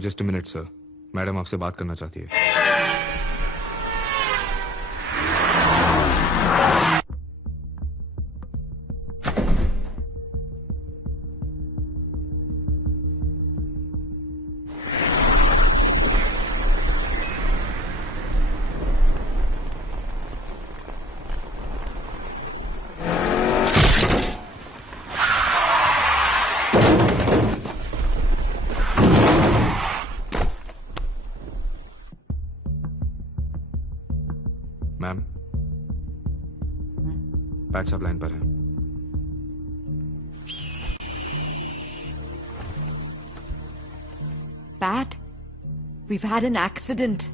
Just a minute sir, madam आपसे बात करना चाहती है। मैम, पैट साहब लाइन पर है। Pat, we've had an accident.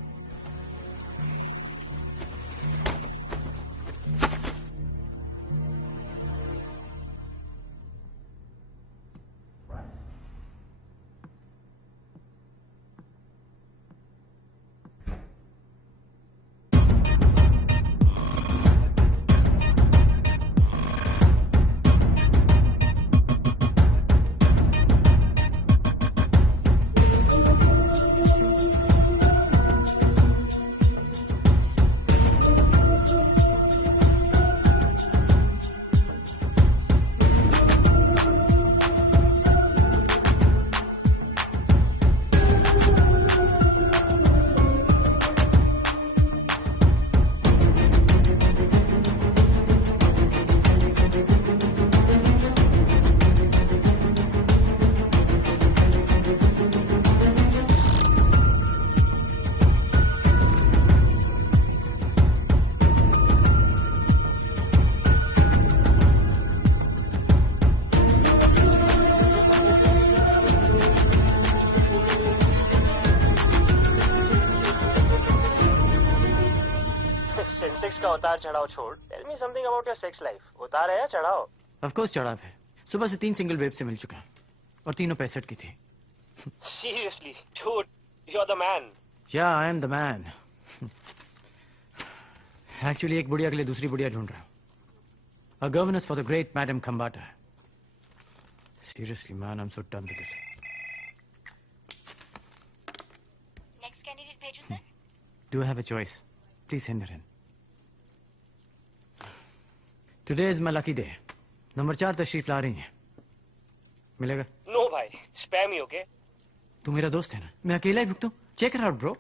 Sex का उतार चढ़ाव छोड़, tell me something about your sex life. उतार है या चढ़ाव? ऑफ कोर्स चढ़ाव है। सुबह से 3 सिंगल बेब से मिल चुका और तीनों 65 की थी। Seriously dude, you are the man. या I am the man. Actually एक बुढ़िया के लिए दूसरी बुढ़िया ढूंढ रहा हूं। A governess for the great madam Khambata. Seriously man, I am so done with it. Next candidate भेजो sir. Do have a choice? Please send her in. Today is my lucky day. Number 4 तशरीफ ला रही हैं। मिलेगा? No भाई, spam ही okay. तू मेरा दोस्त है ना, मैं अकेला ही भुगतू। Check it out bro.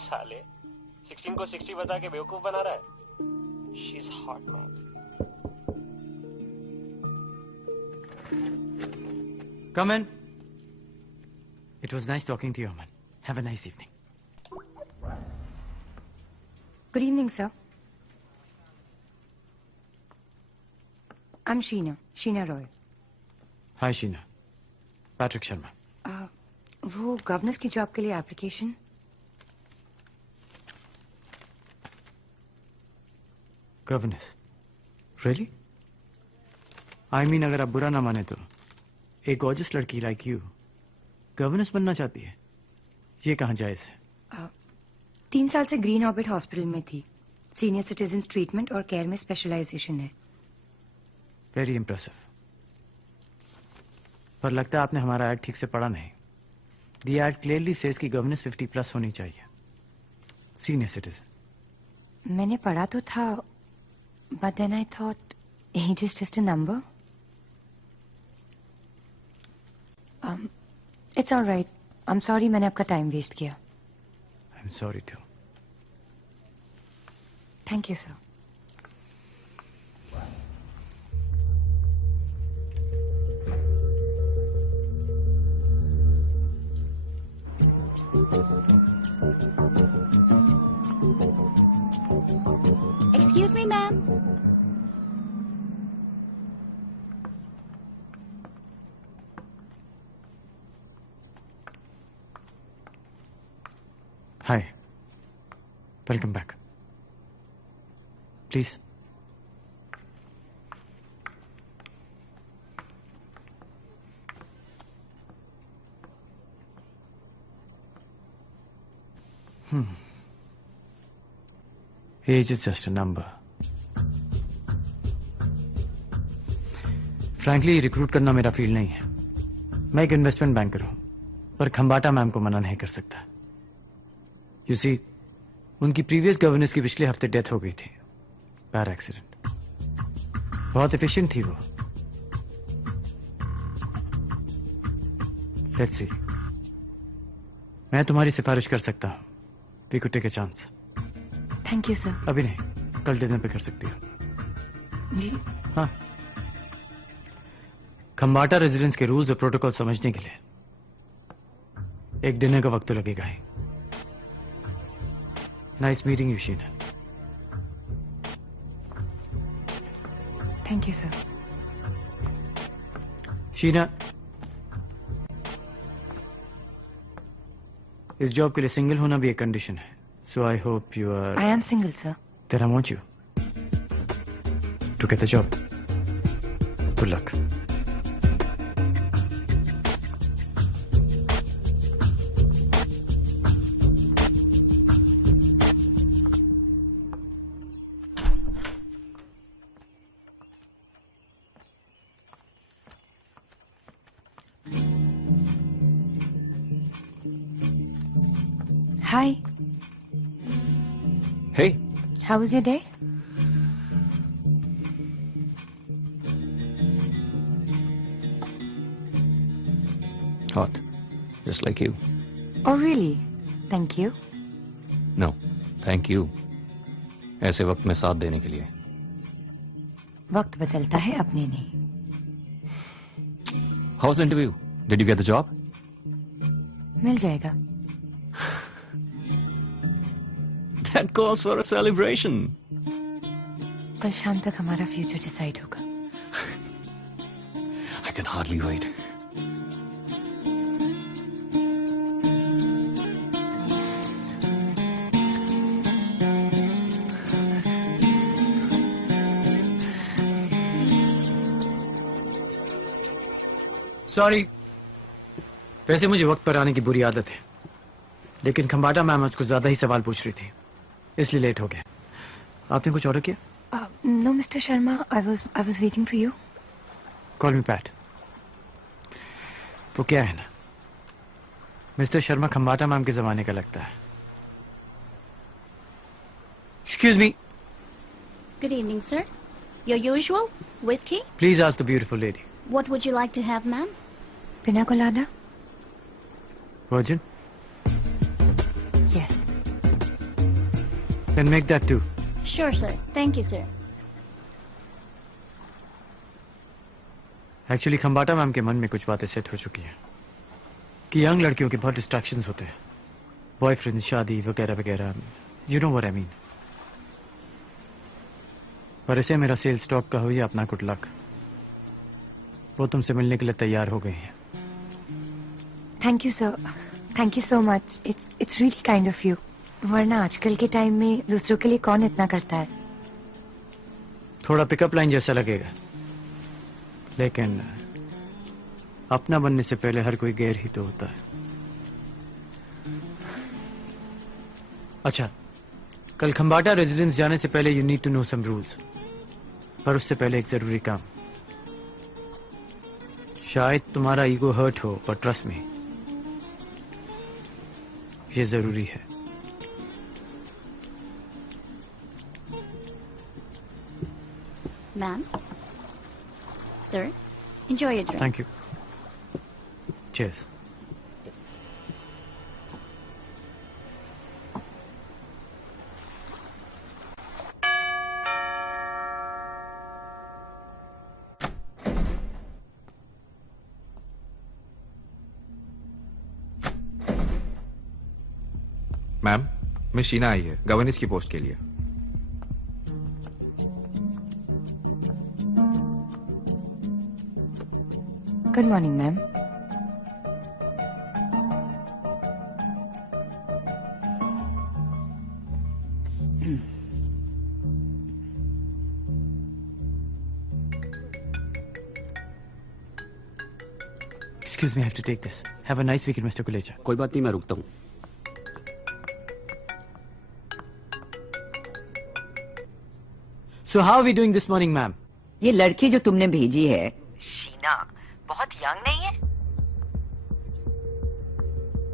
साले 16 को 60 बता के बेवकूफ बना रहा है। She is hot man. Come in. It was nice talking to you, Aman. Have a nice evening. Good evening, sir. I'm Sheena Roy. Hi, Sheena. Patrick Sharma. वो governance की जॉब के लिए application. Governess. Really? I mean, अगर आप बुरा ना माने तो एक गॉर्जियस लड़की लाइक यू गवर्नेंस बनना चाहती है, ये कहाँ जायज है? 3 साल से ग्रीन ऑर्बिट हॉस्पिटल में थी। सीनियर सिटीजन्स ट्रीटमेंट और केयर में स्पेशलाइजेशन है। Very impressive. पर लगता है आपने हमारा ऐड ठीक से पढ़ा नहीं। दी ऐड क्लियरली सेज कि गवर्नेंस 50+ होनी चाहिए। Senior citizen. मैंने पढ़ा तो था, but then I thought age is just a number. It's alright. I am sorry मैंने आपका टाइम वेस्ट किया। I am sorry too. Thank you sir. Excuse me ma'am. Hi. Welcome back. Please. Age is just a number. Frankly recruit करना मेरा field नहीं है। मैं एक investment banker हूं, पर खंबाटा मैम को मना नहीं कर सकता। यू सी, उनकी प्रीवियस गवर्नेंस की पिछले हफ्ते डेथ हो गई थी, कार एक्सीडेंट। बहुत एफिशिएंट थी वो। लेट्स सी, मैं तुम्हारी सिफारिश कर सकता हूं। We could take a chance. Thank you sir. अभी नहीं, कल डिनर पे कर सकती हो। जी। हाँ, खंबाटा रेजिडेंस के रूल्स और प्रोटोकॉल समझने के लिए एक डिनर का वक्त तो लगेगा ही। Nice meeting you Sheena. Thank you sir. Sheena, इस जॉब के लिए सिंगल होना भी एक कंडीशन है। So I hope you are. I am single sir. Then I want you to get the job. Good luck. Hi. Hey, How was your day? Hot. Just like you. Oh really? Thank you. No. Thank you. ऐसे वक्त में साथ देने के लिए। वक्त बदलता है, अपने नहीं। How was the interview? Did you get the job? मिल जाएगा। That calls for a celebration. कल शाम तक हमारा फ्यूचर डिसाइड होगा। I can hardly wait. Sorry, वैसे मुझे वक्त पर आने की बुरी आदत है, लेकिन खंबाटा मैम आज कुछ ज्यादा ही सवाल पूछ रही थी, इसलिए लेट हो गया। आपने कुछ ऑर्डर किया? No, Mr. Sharma. I was waiting for you. Call me PAT. वो क्या है ना, मिस्टर शर्मा खंबाटा मैम के जमाने का लगता है। Excuse me. Good evening, sir. Your usual whiskey? Please ask the beautiful lady. What would you like to have, ma'am? पिना colada? Virgin? Yes. Then make that too. Sure, sir. Thank you, sir. Actually Khambata ma'am के मन में कुछ बातें set हो चुकी हैं कि यंग लड़कियों के बहुत डिस्ट्रैक्शंस होते हैं, बॉयफ्रेंड, शादी वगैरह वगैरह। You know what I mean. पर इसे मेरा सेल स्टॉक का हो या अपना गुड लक, वो तुमसे मिलने के लिए तैयार हो गई हैं। Thank you, sir. Thank you so much. It's really kind of you. वरना आजकल के टाइम में दूसरों के लिए कौन इतना करता है? थोड़ा पिकअप लाइन जैसा लगेगा, लेकिन अपना बनने से पहले हर कोई गैर ही तो होता है। अच्छा, कल खंबाटा रेजिडेंस जाने से पहले you need to know some rules, पर उससे पहले एक जरूरी काम। शायद तुम्हारा ईगो हर्ट हो, पर ट्रस्ट मी, ये जरूरी है। Ma'am? Sir? Enjoy your drinks. Thank you. Cheers. Ma'am, miss Sheena आई है गवर्नेंस की पोस्ट के लिए। Good morning, ma'am. Excuse me, I have to take this. Have a nice weekend, Mr. Kulecha. कोई बात नहीं, मैं रुकता हूँ। So how are we doing this morning, ma'am? ये लड़की जो तुमने भेजी है शीना बहुत यंग नहीं है?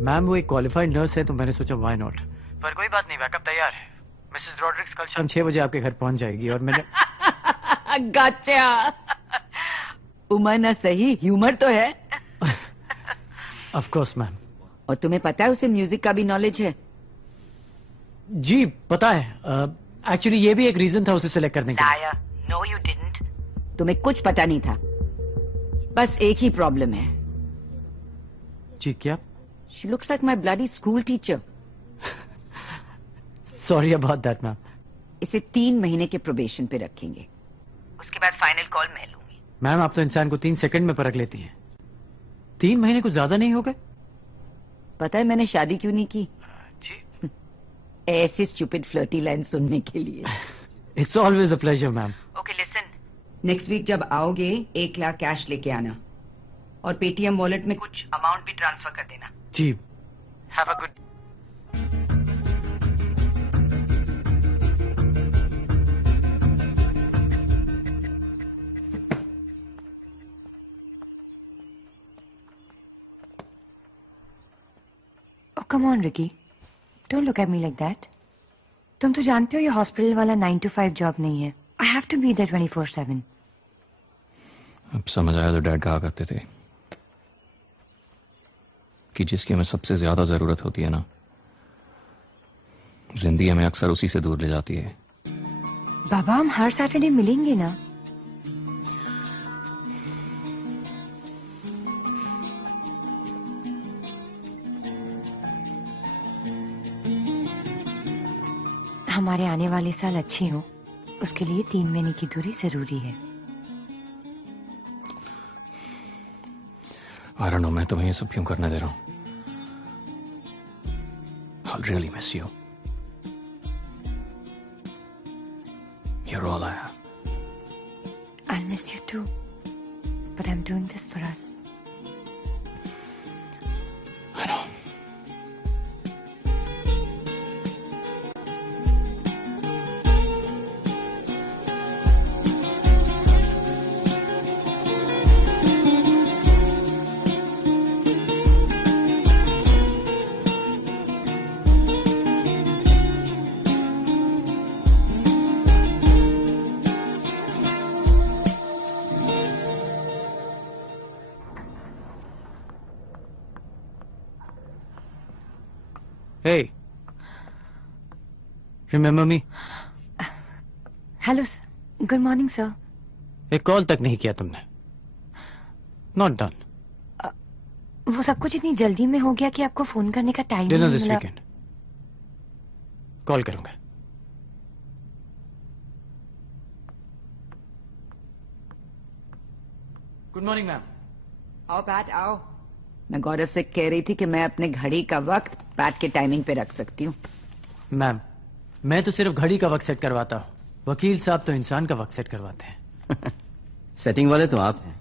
मैम वो एक क्वालिफाइड नर्स है तो मैंने सोचा व्हाई नॉट। पर कोई बात नहीं, बैकअप तैयार है। मिसेस रॉड्रिक्स कल शाम 6 बजे आपके घर पहुंच जाएगी और मैंने गच्चा। उम्र ना सही, ह्यूमर तो है। Of course ma'am. और तुम्हें पता है उसे म्यूजिक का भी नॉलेज है? जी पता है। एक्चुअली ये भी एक रीजन था उसे सिलेक्ट करने का। Liar, no you didn't. तुम्हें कुछ पता नहीं था। बस एक ही प्रॉब्लम है। जी क्या? She looks like my bloody school teacher. Sorry about that ma'am. इसे 3 महीने के प्रोबेशन पे रखेंगे, उसके बाद फाइनल कॉल मैं लूंगी। मैम आप तो इंसान को 3 सेकंड में परख लेती हैं। 3 महीने कुछ ज्यादा नहीं हो गए? पता है मैंने शादी क्यों नहीं की? जी। ऐसी स्टूपिड फ्लर्टी लाइन सुनने के लिए। It's always a pleasure ma'am. Okay listen, next week जब आओगे 1 लाख कैश लेके आना और पेटीएम वॉलेट में कुछ अमाउंट भी ट्रांसफर कर देना। जी। Have a good. Oh, come on, Ricky. Don't look at me like that. तुम तो जानते हो ये हॉस्पिटल वाला 9 to 5 जॉब नहीं है। I have to be there 24/7. अब समझ आया तो डैड कहा करते थे कि जिसकी हमें सबसे ज्यादा जरूरत होती है ना, जिंदगी हमें अक्सर उसी से दूर ले जाती है। बाबा हम हर सैटरडे मिलेंगे ना? हमारे आने वाले साल अच्छी हो, उसके लिए 3 महीने की दूरी जरूरी है। I don't know, मैं तुम्हें ये सब क्यों करने दे रहा हूँ। I'll really miss you. You're all I have. I'll miss you too, but I'm doing this for us. I know. Hey, remember me? Hello sir, good morning sir. एक call तक नहीं किया तुमने। Not done. वो सब कुछ इतनी जल्दी में हो गया कि आपको फोन करने का टाइम डिनर नहीं दिस मिला। वीकेंड। कॉल करूंगा। Good morning ma'am. आओ पैट आओ। मैं गौरव से कह रही थी कि मैं अपने घड़ी का वक्त पैट के टाइमिंग पे रख सकती हूँ। मैम मैं तो सिर्फ घड़ी का वक्त सेट करवाता हूँ, वकील साहब तो इंसान का वक्त सेट करवाते हैं। सेटिंग वाले तो आप हैं।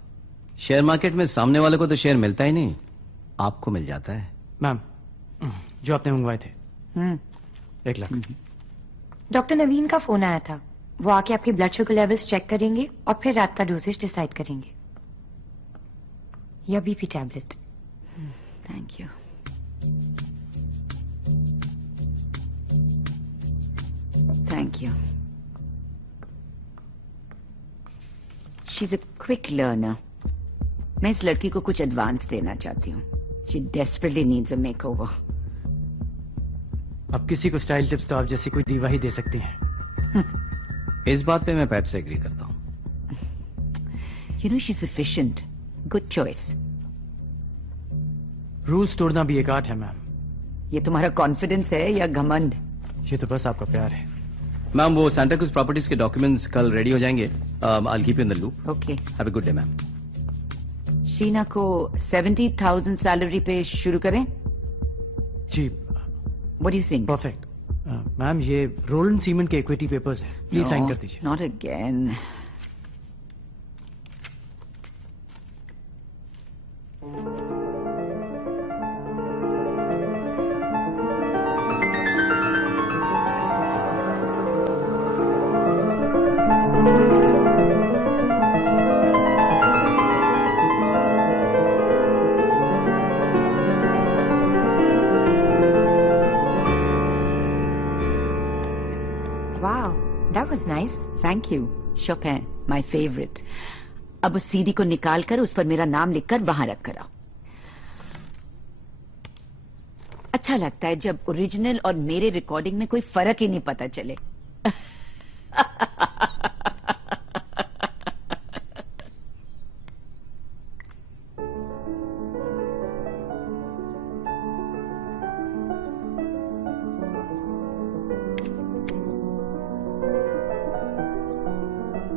शेयर मार्केट में सामने वाले को तो शेयर मिलता ही नहीं, आपको मिल जाता है। मैम जो आपने मंगवाए थे 1 लाख। डॉक्टर नवीन का फोन आया था, वो आके आपके ब्लड शुगर लेवल्स चेक करेंगे और फिर रात का डोजेज डिसाइड करेंगे, या BP tablet. Thank you. Thank you. She is a quick learner. मैं इस लड़की को कुछ एडवांस देना चाहती हूँ। She desperately needs a makeover. अब किसी को स्टाइल टिप्स तो आप जैसी कोई दीवा ही दे सकती हैं। इस बात पे मैं पैट से एग्री करता हूँ। You know she is efficient. Good choice. Rules तोड़ना भी एक आर्ट है मैम। ये तुम्हारा कॉन्फिडेंस है या घमंड? ये तो बस आपका प्यार है। मैम वो सांता क्रूज प्रॉपर्टीज के डॉक्यूमेंट्स कल रेडी हो जाएंगे। I'll keep you in the loop. Okay. Have a good day, ma'am. Sheena को 70,000 सैलरी पे शुरू करें? जी What do you think? Perfect. Ma'am ये रोलन सीमेंट के इक्विटी पेपर्स हैं, प्लीज साइन कर दीजिए। Not again. Wow, that was nice. Thank you. Chopin, my favourite. अब उस सीडी को निकाल कर उस पर मेरा नाम लिखकर वहां रख कर आओ. अच्छा लगता है जब ओरिजिनल और मेरे रिकॉर्डिंग में कोई फर्क ही नहीं पता चले.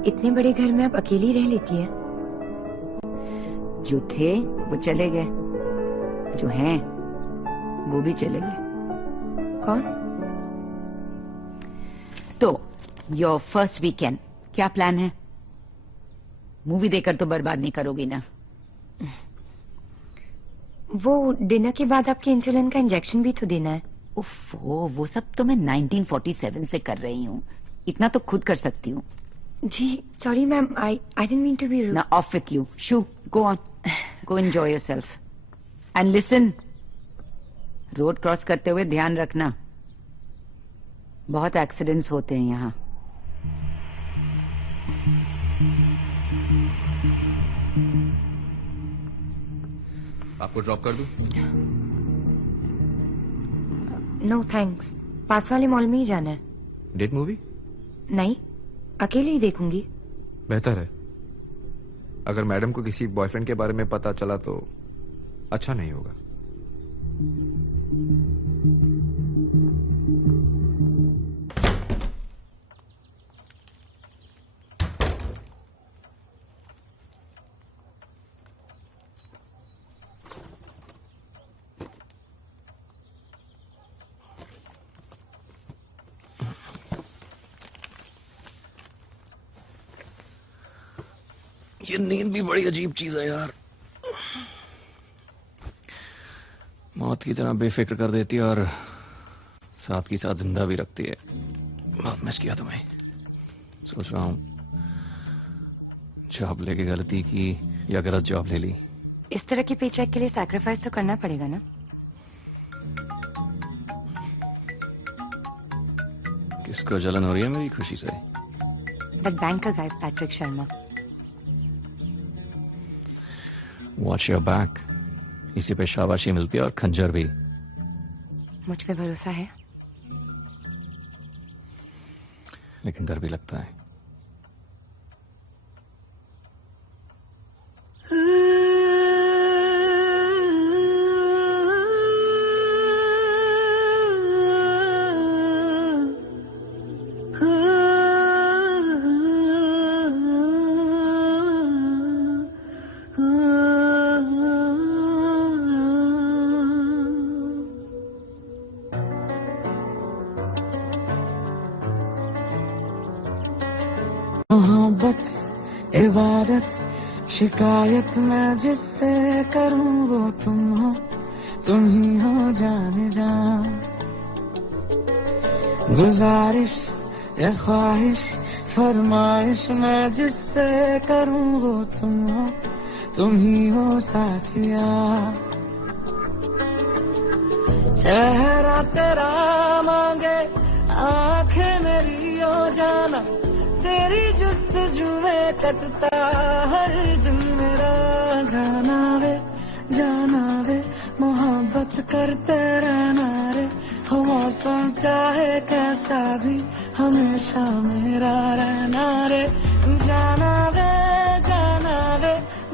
इतने बड़े घर में आप अकेली रह लेती हैं? जो थे वो चले गए, जो हैं वो भी चले गए. कौन? तो योर फर्स्ट वीकेंड क्या प्लान है? मूवी देखकर तो बर्बाद नहीं करोगी ना? वो डिनर के बाद आपके इंसुलिन का इंजेक्शन भी तो देना है. उफ़ो, वो सब तो मैं 1947 से कर रही हूँ. इतना तो खुद कर सकती हूँ. जी sorry ma'am, I didn't mean to be rude. Now off with you. Shoo, go on. Go enjoy yourself. And listen. Road cross करते हुए ध्यान रखना. बहुत एक्सीडेंट्स होते हैं यहाँ. आपको ड्रॉप कर दूं? नो थैंक्स, पास वाले मॉल में ही जाना है. Date movie? नहीं, अकेले ही देखूंगी. बेहतर है. अगर मैडम को किसी बॉयफ्रेंड के बारे में पता चला तो अच्छा नहीं होगा. ये नींद भी बड़ी अजीब चीज है यार. मौत की तरह बेफिक्र कर देती है और साथ की साथ जिंदा भी रखती है. बहुत मिस किया तुम्हें. सोच रहा हूँ जॉब लेके गलती की या गलत जॉब ले ली. इस तरह के पेचेक के लिए सैक्रिफाइस तो करना पड़ेगा ना. किसको जलन हो रही है मेरी खुशी से? That banker guy Patrick Sharma. Watch your back. इसी पे शाबाशी मिलती है और खंजर भी. मुझ पे भरोसा है? लेकिन डर भी लगता है. मोहब्बत इबादत शिकायत मैं जिससे करूं वो तुम हो, तुम ही हो जाने जान. गुजारिश या ख्वाहिश फरमाइश मैं जिससे करूं वो तुम हो, तुम ही हो साथिया. चेहरा तेरा मांगे आंखें मेरी हो जाना, तेरी जुस्तजू में कटता हर दिन मेरा. जाना वे मोहब्बत करते रहना रे. हो मौसम चाहे कैसा भी हमेशा मेरा रहना रे. जाना वे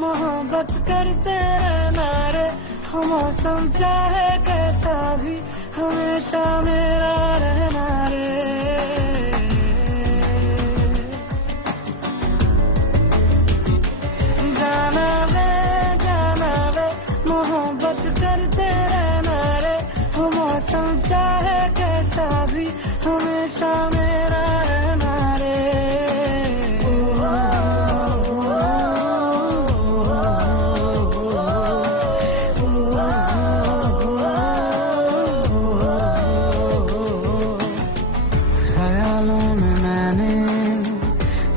मोहब्बत करते रहना रे. हो मौसम चाहे कैसा भी हमेशा मेरा रहना रे. जाना वे मोहब्बत करते रहना रे. हो मौसम चाहे कैसा भी हमेशा मेरा रहना रे. ख्यालों में मैंने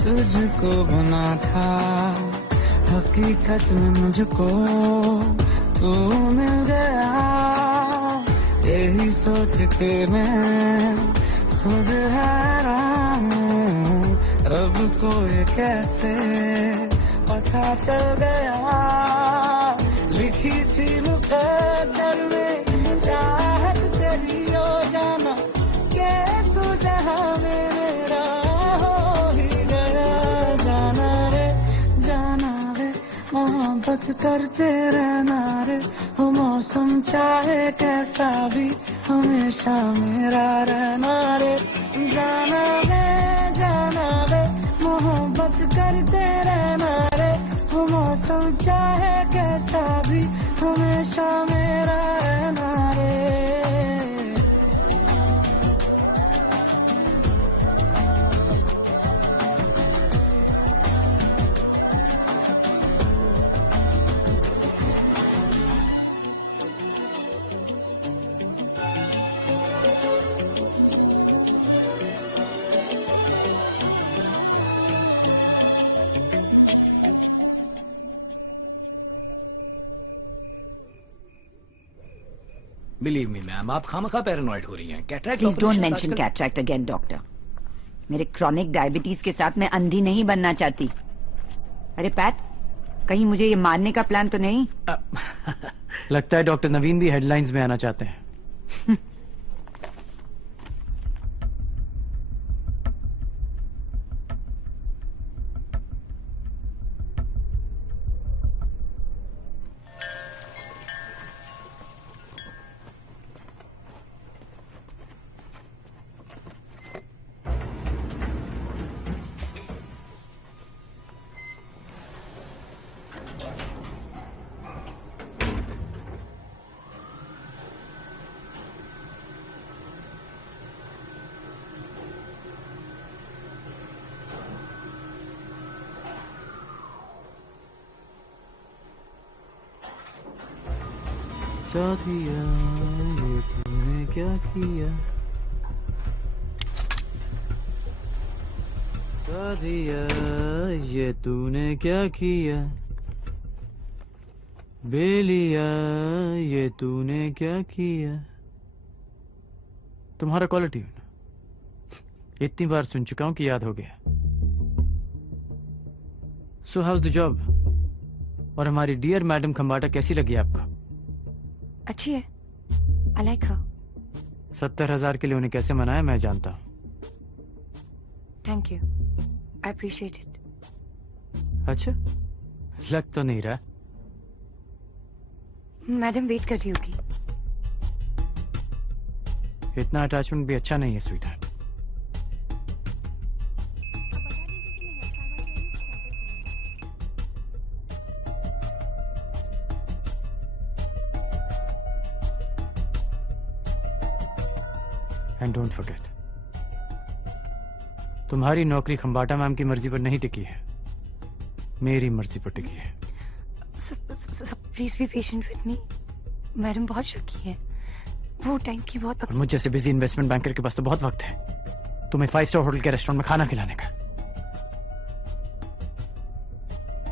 तुझको बुना था, हकीकत में मुझको तू मिल गया. यही सोच के मैं खुद हैरान. सबको ये कैसे पता चल गया, लिखी थी मुकद्दर में चाहत तेरी हो जाना, के तू जहां में मेरा हो ही गया। जाना रे मोहब्बत करते रहना रे, हो मौसम चाहे कैसा भी हमेशा मेरा रहना रे। जाना रे मोहब्बत करते रहना रे, हो मौसम चाहे कैसा भी हमेशा मेरा रहना रे। बिलीव मी मैम, आप खामखा पैरानॉइड हो रही हैं। Cataract please don't operations mention आजकल- कैटरैक्ट अगेन डॉक्टर। मेरे क्रॉनिक डायबिटीज के साथ मैं अंधी नहीं बनना चाहती। अरे पैट, कहीं मुझे ये मारने का प्लान तो नहीं? लगता है डॉक्टर नवीन भी हेडलाइंस में आना चाहते हैं। साथिया ये तूने क्या किया, साथिया ये तूने क्या किया, बेलिया ये तूने क्या किया। तुम्हारा कॉलर ट्यून इतनी बार सुन चुका हूं कि याद हो गया। सो हाउस द जॉब? और हमारी डियर मैडम खंबाटा कैसी लगी आपको? अच्छी है, आई लाइक हर। 70,000 के लिए उन्हें कैसे मनाया मैं जानता हूं। Thank you, I appreciate it. अच्छा, लग तो नहीं रहा। मैडम वेट कर रही होगी। इतना अटैचमेंट भी अच्छा नहीं है sweet heart. And don't forget, तुम्हारी नौकरी खंबाटा मैम की मर्जी पर नहीं टिकी है, मेरी मर्जी पर टिकी है। Please be patient with me. Madam बहुत शकी है, वो टाइम की बहुत। और मुझ जैसे बिजी इन्वेस्टमेंट बैंकर के पास तो बहुत वक्त है तुम्हें 5 स्टार होटल के रेस्टोरेंट में खाना खिलाने का।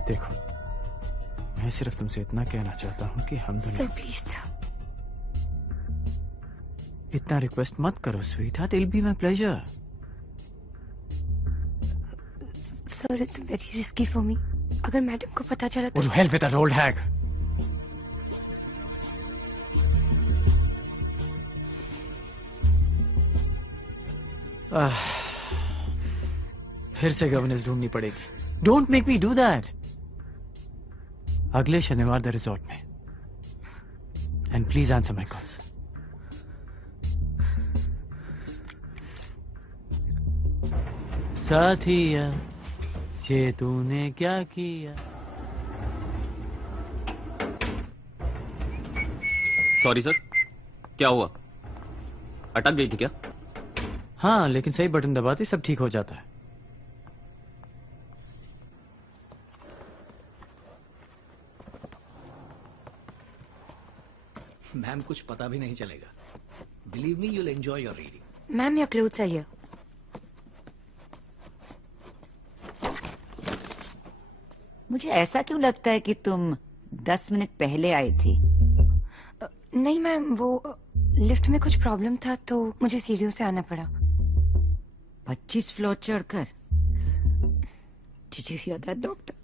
देखो, मैं सिर्फ तुमसे इतना कहना चाहता हूं कि हम दोनों। Sir please sir. इतना रिक्वेस्ट मत करो sweetheart, it will be my pleasure. Sir it's very risky for me, अगर मैडम को पता चला तो। Help with that old hag. फिर से गवर्नेंस ढूंढनी पड़ेगी। डोंट मेक मी डू दैट। अगले शनिवार द रिजॉर्ट में, and please answer my calls. साथिया ये तूने क्या किया। सॉरी सर, क्या हुआ? अटक गई थी क्या? हाँ, लेकिन सही बटन दबाते सब ठीक हो जाता है। मैम कुछ पता भी नहीं चलेगा। Believe me, you'll enjoy your reading. Ma'am your clothes are here. मुझे ऐसा क्यों लगता है कि तुम 10 मिनट पहले आई थी? नहीं मैम, वो लिफ्ट में कुछ प्रॉब्लम था तो मुझे सीढ़ियों से आना पड़ा। 25 फ्लोर चढ़कर? Did you hear that, doctor?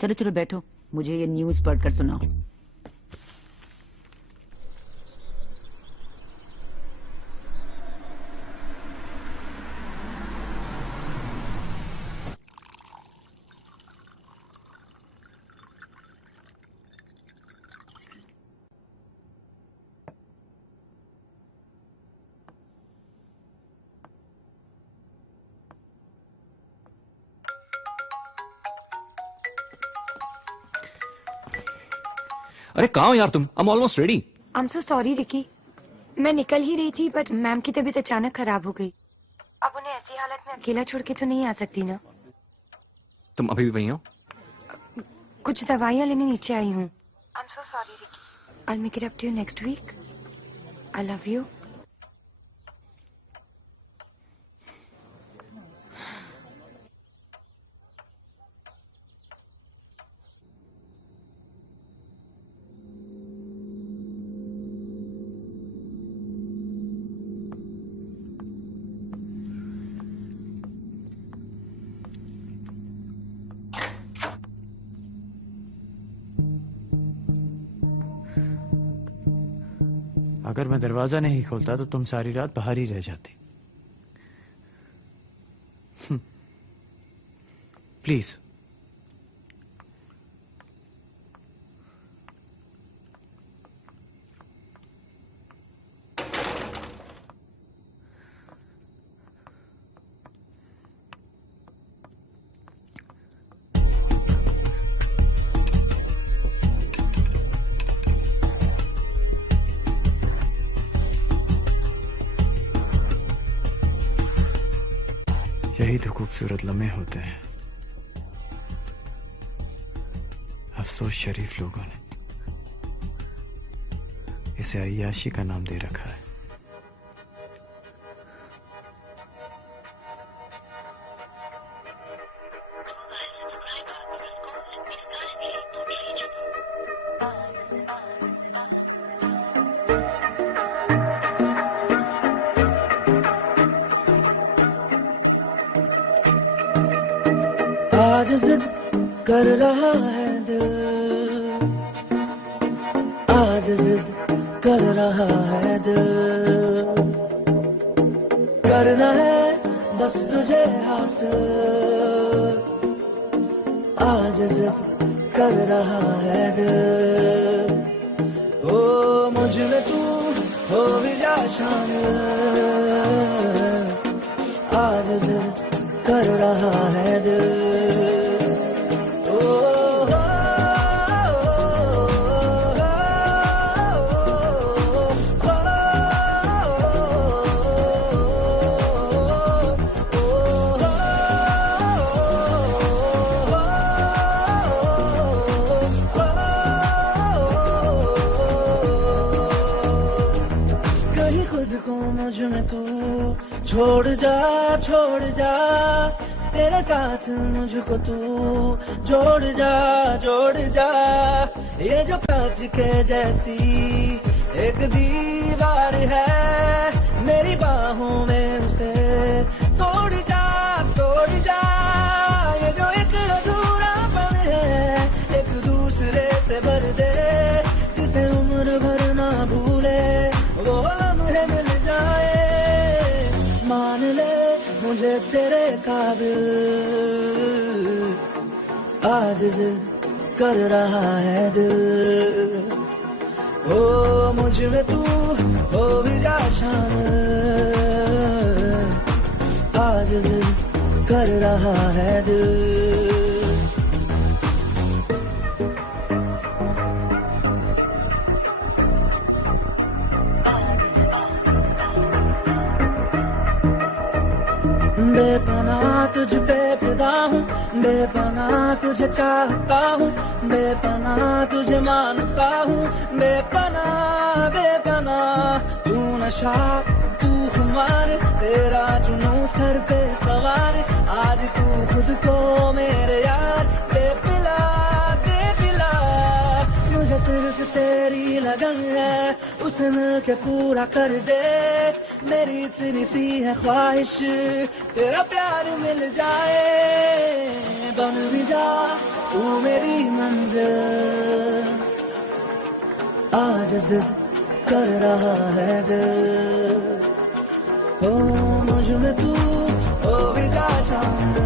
चलो चलो बैठो, मुझे ये न्यूज़ पढ़कर सुनाओ। अरे कहाँ हो यार तुम? I'm almost ready. I'm so sorry, Ricky. मैं निकल ही रही थी बट मैम की तबीयत अचानक खराब हो गई। अब उन्हें ऐसी हालत में अकेला छोड़ के तो नहीं आ सकती ना। तुम अभी भी वहीं हो? कुछ दवाइयाँ लेने नीचे आई हूँ। I'm so sorry, Ricky. I'll make it up to you next week. I love you. अगर मैं दरवाजा नहीं खोलता तो तुम सारी रात बाहर ही रह जाती। प्लीज। यही तो खूबसूरत लम्हे होते हैं। अफसोस शरीफ लोगों ने इसे अय्याशी का नाम दे रखा है। आज जिद कर रहा है दिल, आज जिद कर रहा है दिल, करना है बस तुझे हासिल, आज जिद कर रहा है दिल। ओ मुझ में तू हो भी जा शामिल, आज जिद कर रहा है दिल। मुझ में तू छोड़ जा तेरे साथ मुझको तू जोड़ जा ये जो कांच के जैसी एक दीवार है मेरी बाहों में उसे तोड़ जा ये जो एक अधूरापन है एक दूसरे से भर दे जिसे उम्र भर ना भूले वो लम्हे मिल जाए मान ले मुझे तेरे काबिल आज जिद कर रहा है दिल ओ मुझ में तू हो भी जा शामिल आज जिद कर रहा है दिल बेपनाह तुझ पे फिदा हूँ बेपनाह तुझे चाहता हूँ बेपनाह तुझे मानता हूँ बेपनाह तू नशा तू खुमार तेरा जुनून सर पे सवार आज तू खुद को मेरे यार दे पिला मुझे सिर्फ तेरी लगन है उस तुझसे मिलके पूरा कर दे, मेरी इतनी सी है ख्वाहिश, तेरा प्यार मिल जाए, बन भी जा तू मेरी मंजिल, आज जिद कर रहा है दिल, हो मुझ में तू हो भी जा शामिल,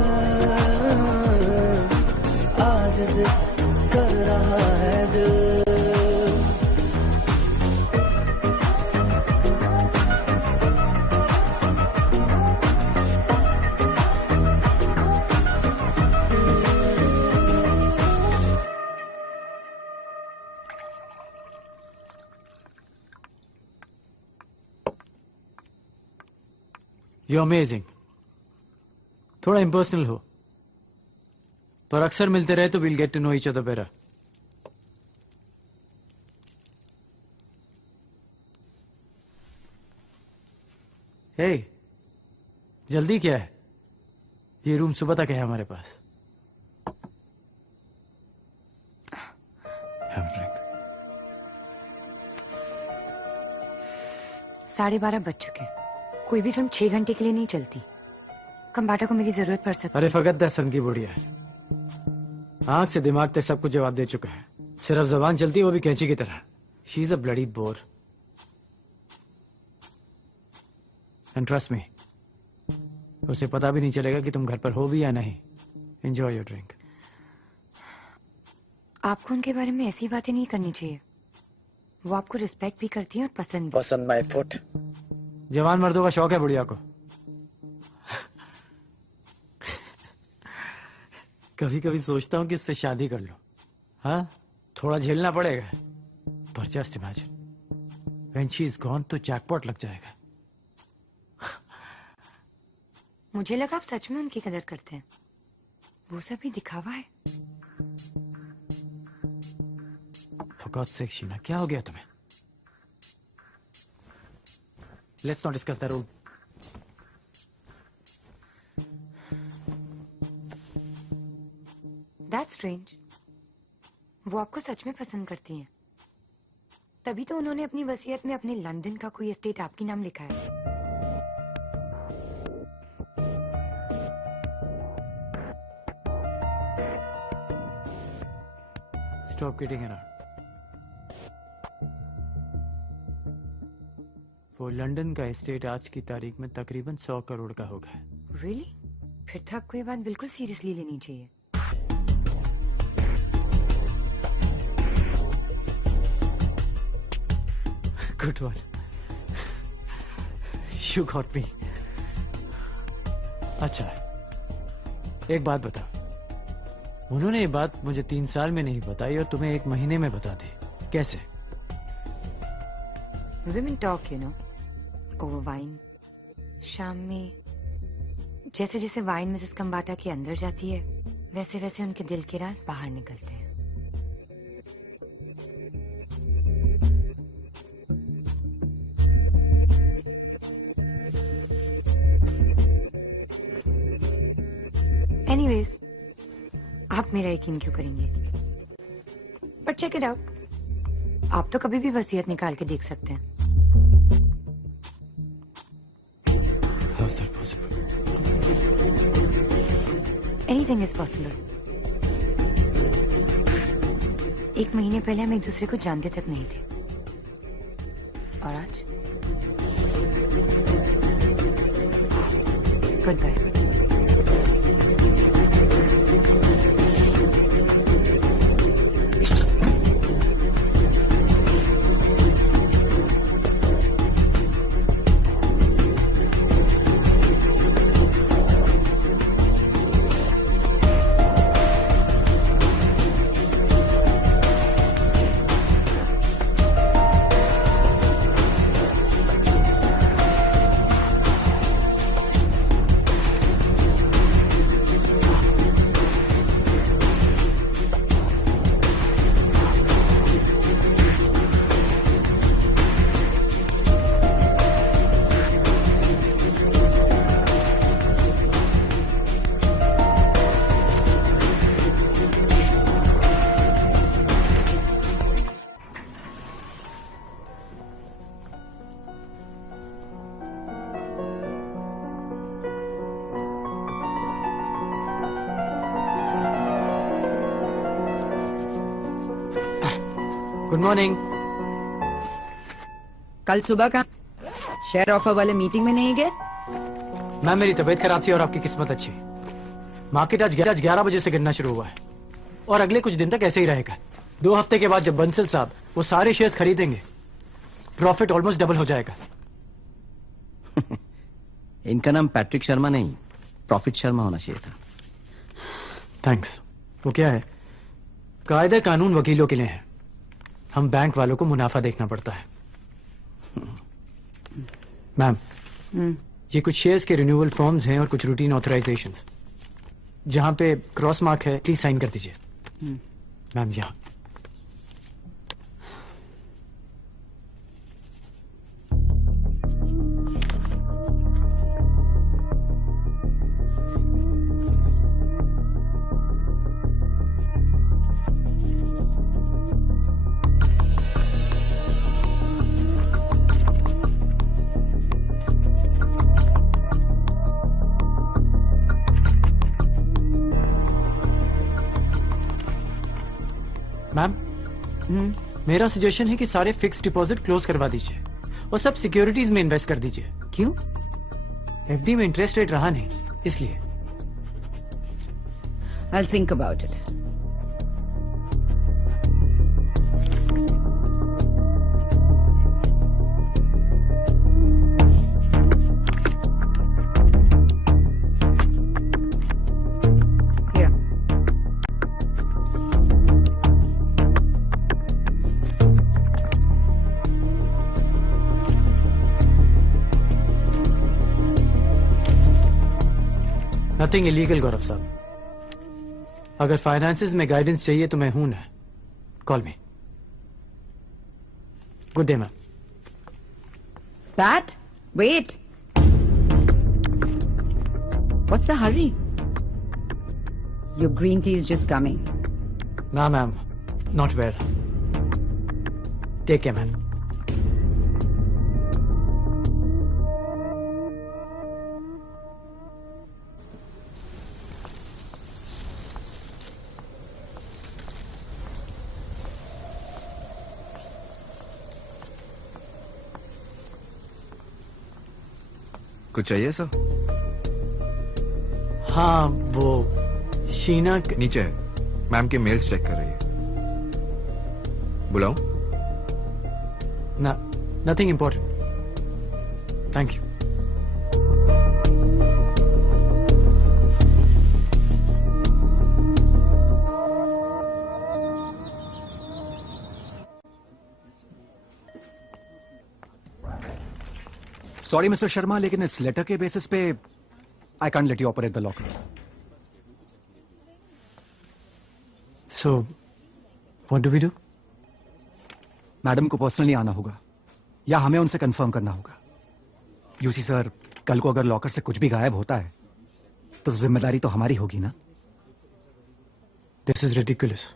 आज जिद कर रहा है दिल। You're amazing. थोड़ा इम्पर्सनल हो, पर अक्सर मिलते रहे तो we'll get to know each other better. Hey, जल्दी क्या है? ये रूम सुबह तक है हमारे पास. Have a drink. 12:30 बज चुके हैं. कोई भी फिल्म 6 घंटे के लिए नहीं चलती. कंबाटा को मेरी जरूरत पड़ सकती है. अरे फगत दहसन की बुढ़िया है. आंख से दिमाग तक सब कुछ जवाब दे चुका है. सिर्फ जबान चलती है, वो भी कैंची की तरह. She is a bloody bore. And trust me, उसे पता भी नहीं चलेगा कि तुम घर पर हो भी या नहीं. Enjoy your drink. आपको उनके बारे में ऐसी बातें नहीं करनी चाहिए. वो आपको रिस्पेक्ट भी करती है और पसंद भी. पसंद माय फुट. जवान मर्दों का शौक है बुढ़िया को. कभी कभी सोचता हूं कि उससे शादी कर लो. हाँ, थोड़ा झेलना पड़ेगा, पर just imagine when she is gone तो जैकपॉट लग जाएगा. मुझे लगा आप सच में उनकी कदर करते हैं. वो सब भी दिखावा है. For God's sake, शीना, क्या हो गया तुम्हें? Let's not discuss the room. That's strange. वो आपको सच में पसंद करती हैं. तभी तो उन्होंने अपनी वसीयत में अपने लंदन का कोई एस्टेट आपके नाम लिखा है. Stop kidding around. वो लंदन का एस्टेट आज की तारीख में तकरीबन 100 करोड़ का होगा. Really? फिर तो आपको ये बात बिल्कुल सीरियसली लेनी चाहिए. Good one. You got me. अच्छा, एक बात बताओ. उन्होंने ये बात मुझे 3 साल में नहीं बताई और तुम्हें 1 महीने में बता दी. कैसे? Women talk, you know, over wine. शाम में जैसे जैसे वाइन मिसेस कंबाटा के अंदर जाती है, वैसे वैसे उनके दिल के राज बाहर निकलते हैं. Anyways, आप मेरा यकीन क्यों करेंगे? पर चेक इट आउट. आप तो कभी भी वसीयत निकाल के देख सकते हैं. How is that possible? Anything is possible. 1 महीने पहले हम एक दूसरे को जानते तक नहीं थे. और आज गुड बाय. Good morning. कल सुबह का शेयर ऑफर वाले मीटिंग में नहीं गए? मैम मेरी तबीयत खराब थी और आपकी किस्मत अच्छी। मार्केट आज 11 बजे से गिरना शुरू हुआ है और अगले कुछ दिन तक ऐसे ही रहेगा। 2 हफ्ते के बाद जब बंसल साहब वो सारे शेयर्स खरीदेंगे, प्रॉफिट ऑलमोस्ट डबल हो जाएगा। इनका नाम पैट्रिक शर्मा नहीं, प्रॉफिट शर्मा होना चाहिए था। थैंक्स। वो क्या है, कायदे कानून वकीलों के लिए है, हम बैंक वालों को मुनाफा देखना पड़ता है। मैम ये कुछ शेयर्स के रिन्यूअल फॉर्म्स हैं और कुछ रूटीन ऑथराइजेशंस। जहां पे क्रॉस मार्क है प्लीज साइन कर दीजिए। मैम यहाँ। मैम मेरा सजेशन है कि सारे फिक्स डिपॉजिट क्लोज करवा दीजिए और सब सिक्योरिटीज में इन्वेस्ट कर दीजिए। क्यों? एफडी में इंटरेस्ट रेट रहा नहीं, इसलिए। I'll think about it. Here. Nothing illegal Gaurav साहब। अगर फाइनेंसेस में गाइडेंस चाहिए तो मैं हूं ना, call me. Good day ma'am. Pat, wait. What's the hurry? Your green tea is just coming. ना ma'am, not where. Take care ma'am. कुछ चाहिए सर? हाँ वो शीना नीचे है, मैम के मेल्स चेक कर रही है। बुलाऊं? ना, nothing important, thank you. Sorry mister Sharma, लेकिन इस लेटर के बेसिस पे I can't let you operate the locker. So what do we do? Madam को पर्सनली आना होगा या हमें उनसे कंफर्म करना होगा। यूसी सर, कल को अगर लॉकर से कुछ भी गायब होता है तो जिम्मेदारी तो हमारी होगी ना। This is ridiculous.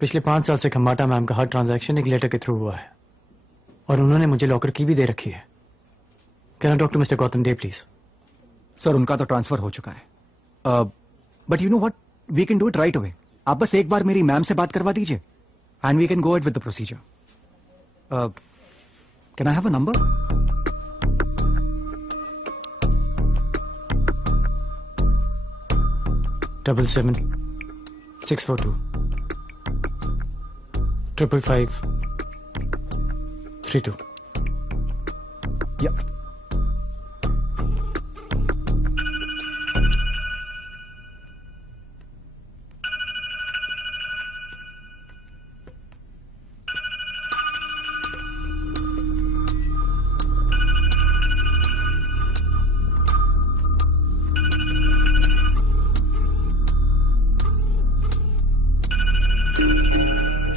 पिछले 5 साल से खम्बाटा मैम का हर ट्रांजैक्शन एक लेटर के थ्रू हुआ है और उन्होंने मुझे लॉकर की भी दे रखी है। Can I talk to mister Gautam Dey please? Sir उनका तो ट्रांसफर हो चुका है, but you know what, we can do it right away. आप बस एक बार मेरी मैम से बात करवा दीजिए and we can go it with the procedure. Can I have a number? Double 7 642 555 32। या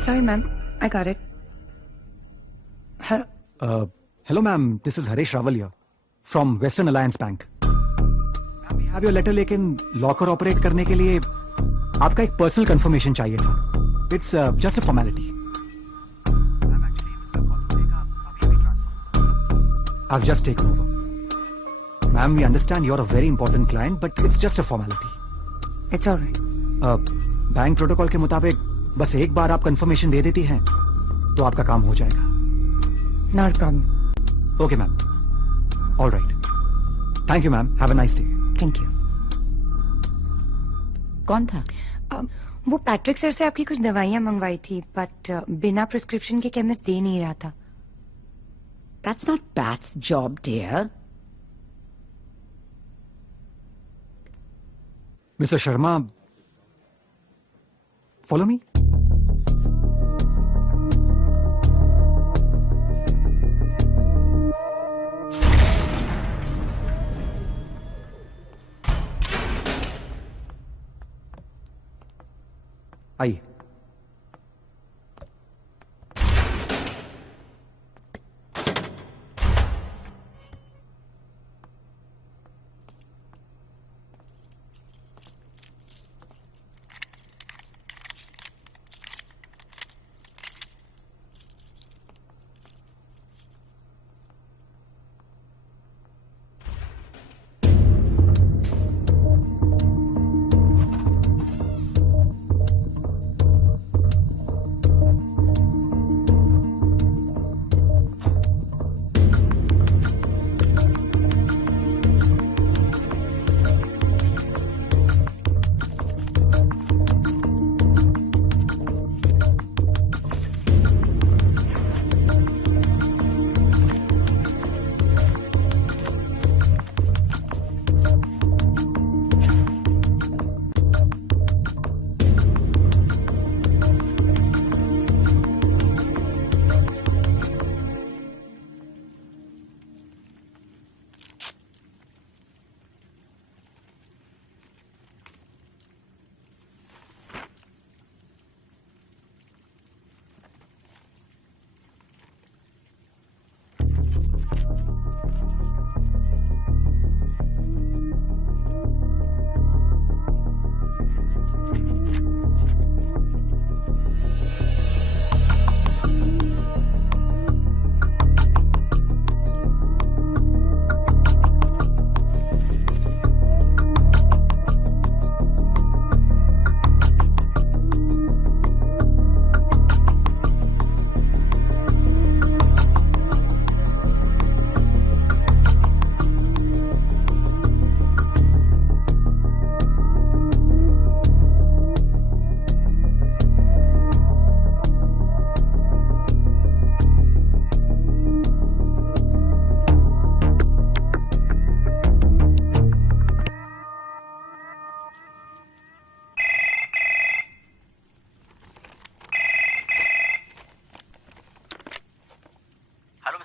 Sorry, ma'am. I got it. Hello, ma'am. This is Harish Raval here from Western Alliance Bank. Ma'am, we have your letter, लेकिन locker operate करने के लिए आपका एक personal confirmation चाहिए था। It's just a formality. I've just taken over. Ma'am, we understand you're a very important client, but it's just a formality. It's all right. Bank protocol के मुताबिक बस एक बार आप कंफर्मेशन दे देती हैं तो आपका काम हो जाएगा। Not problem. Okay ma'am, all right, thank you ma'am, have a nice day. Thank you. कौन था? वो पैट्रिक सर से आपकी कुछ दवाइयां मंगवाई थी, बट बिना प्रिस्क्रिप्शन के केमिस्ट दे नहीं रहा था। That's not Pat's job, dear. Mister Sharma, follow me. आइए।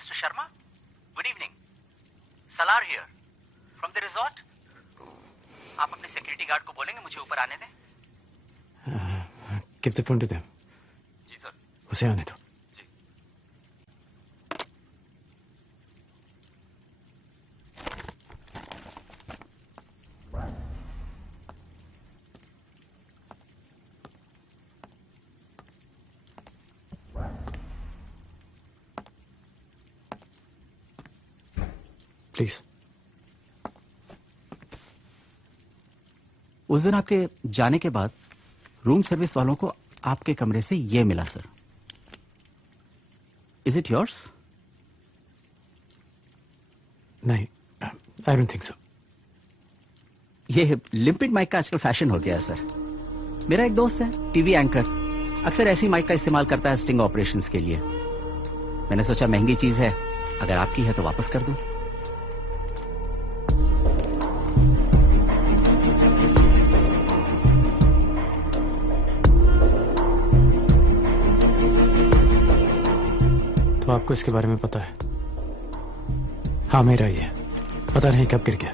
Mr. Sharma. Good evening. Salar here. From the resort. आप अपने सिक्योरिटी गार्ड को बोलेंगे मुझे ऊपर आने दें? Give the phone to them. जी सर. उसे आने दो. जी. Please. उस दिन आपके जाने के बाद रूम सर्विस वालों को आपके कमरे से ये मिला सर. Is it yours? नहीं, आई डोंट थिंक सो. ये लिम्पिड माइक का आजकल फैशन हो गया है सर. मेरा एक दोस्त है टीवी एंकर, अक्सर ऐसी माइक का इस्तेमाल करता है स्टिंग ऑपरेशंस के लिए. मैंने सोचा महंगी चीज है, अगर आपकी है तो वापस कर दूं. तो आपको इसके बारे में पता है? हाँ, मेरा ही है. पता नहीं कब गिर गया.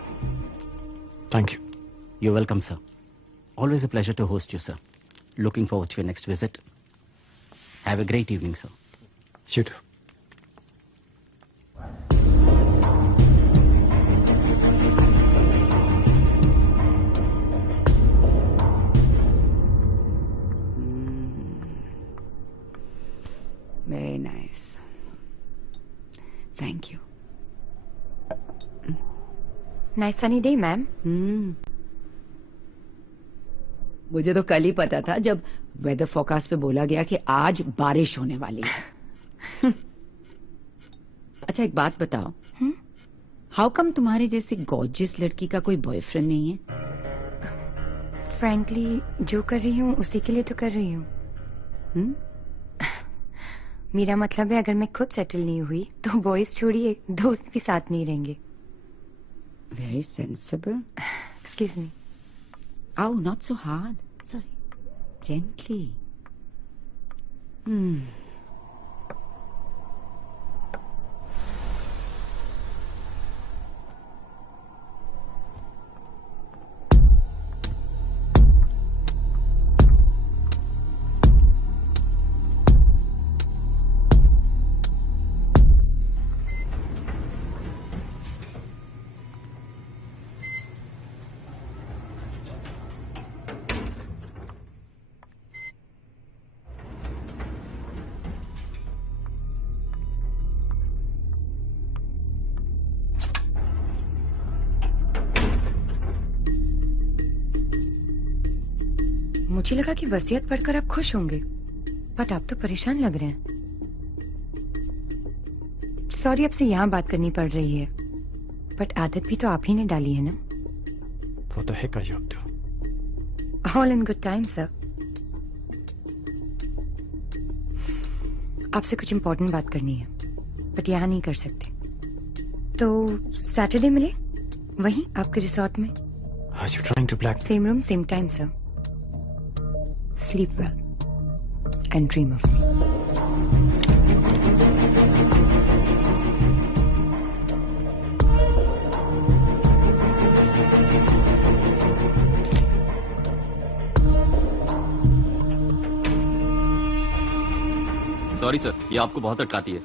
Thank you. You're welcome, sir. Always a pleasure to host you, sir. Looking forward to your next visit. Have a great evening, sir. You too. Very nice. Thank you. Nice sunny day, ma'am. मुझे तो कल ही पता था जब weather forecast पे बोला गया कि आज बारिश होने वाली है. अच्छा एक बात बताओ, हाउ कम तुम्हारे जैसे गॉर्जियस लड़की का कोई बॉयफ्रेंड नहीं है? फ्रैंकली जो कर रही हूँ उसी के लिए तो कर रही हूँ। मेरा मतलब है अगर मैं खुद सेटल नहीं हुई तो बॉयज छोड़िए दोस्त भी साथ नहीं रहेंगे। Very sensible. Excuse me. Oh, not so hard. Sorry. Gently. मुझे लगा कि वसीयत पढ़कर आप खुश होंगे, बट आप तो परेशान लग रहे हैं। सॉरी आपसे यहाँ बात करनी पड़ रही है, बट आदत भी तो आप ही ने डाली है ना। What the heck are you up to? All in good time, sir. आपसे कुछ इम्पोर्टेंट बात करनी है, बट यहाँ नहीं कर सकते। तो सैटरडे मिले वहीं आपके रिसोर्ट में। Are you trying to black? Same room, same time, sir. Sleep well and dream of me. Sorry sir, ये आपको बहुत अटकाती है।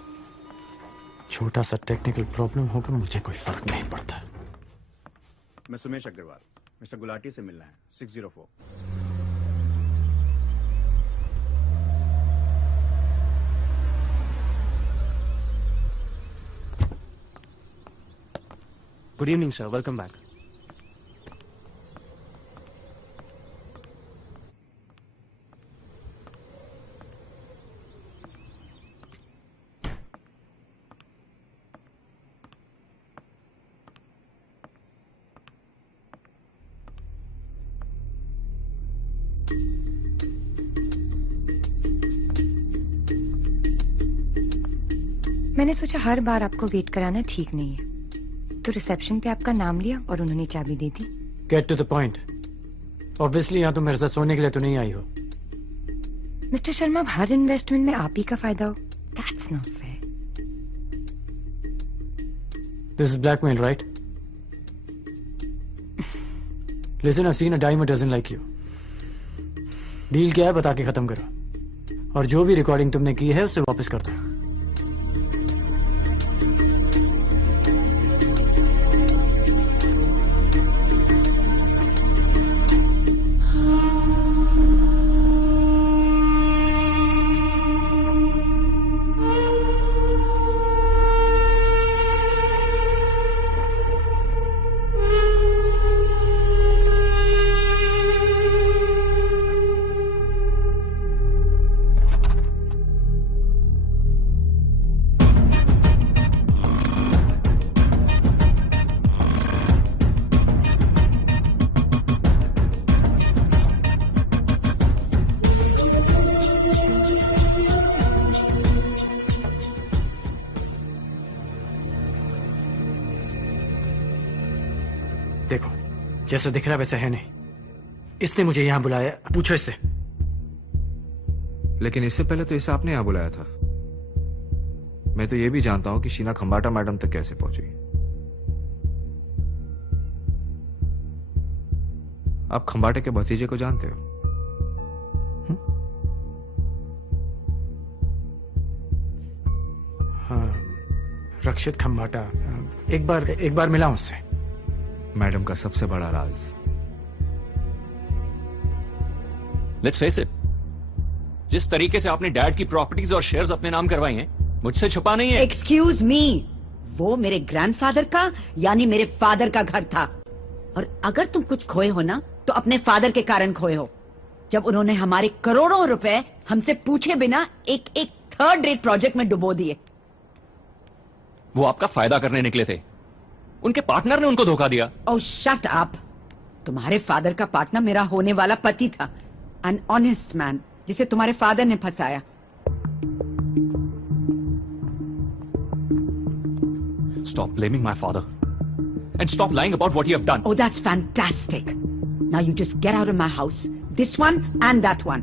छोटा सा टेक्निकल प्रॉब्लम होगा, मुझे कोई फर्क नहीं पड़ता। मैं सुमेश अग्रवाल, मिस्टर गुलाटी से मिलना है, 604। Good evening sir, welcome back. मैंने सोचा हर बार आपको वेट कराना ठीक नहीं है, तो रिसेप्शन पे आपका नाम लिया और उन्होंने चाबी दे दी। Get to the point. Obviously यहाँ तुम मेरे साथ सोने के लिए तो नहीं आई हो। मिस्टर शर्मा, हर इन्वेस्टमेंट में आप ही का फायदा हो, That's not fair. This is blackmail, right? Listen, I've seen a dime who doesn't like you. Deal क्या है बता के खत्म करो, और जो भी रिकॉर्डिंग तुमने की है उसे वापस कर दो। देखो, जैसा दिख रहा है वैसा है नहीं। इसने मुझे यहां बुलाया, पूछो इससे। लेकिन इससे पहले तो इसे आपने यहां बुलाया था। मैं तो ये भी जानता हूं कि शीना खंबाटा मैडम तक कैसे पहुंची। आप खंबाटे के भतीजे को जानते हो? हाँ, रक्षित खंबाटा। एक बार मिला उससे। मैडम का सबसे बड़ा राज। लेट्स फेस इट, जिस तरीके से आपने डैड की प्रॉपर्टीज और शेयर्स अपने नाम करवाई हैं, मुझसे छुपा नहीं है। एक्सक्यूज मी, वो मेरे ग्रैंडफादर का यानी मेरे फादर का घर था, और अगर तुम कुछ खोए हो ना तो अपने फादर के कारण खोए हो, जब उन्होंने हमारे करोड़ों रुपए हमसे पूछे बिना एक एक थर्ड रेट प्रोजेक्ट में डुबो दिए। वो आपका फायदा करने निकले थे, उनके पार्टनर ने उनको धोखा दिया। ओह शट अप। तुम्हारे फादर का पार्टनर मेरा होने वाला पति था, एन ऑनेस्ट मैन जिसे तुम्हारे फादर ने फंसाया। Stop blaming my father and stop lying about what you have done. Oh, that's fantastic. Now you just get out of my house. This one and that one.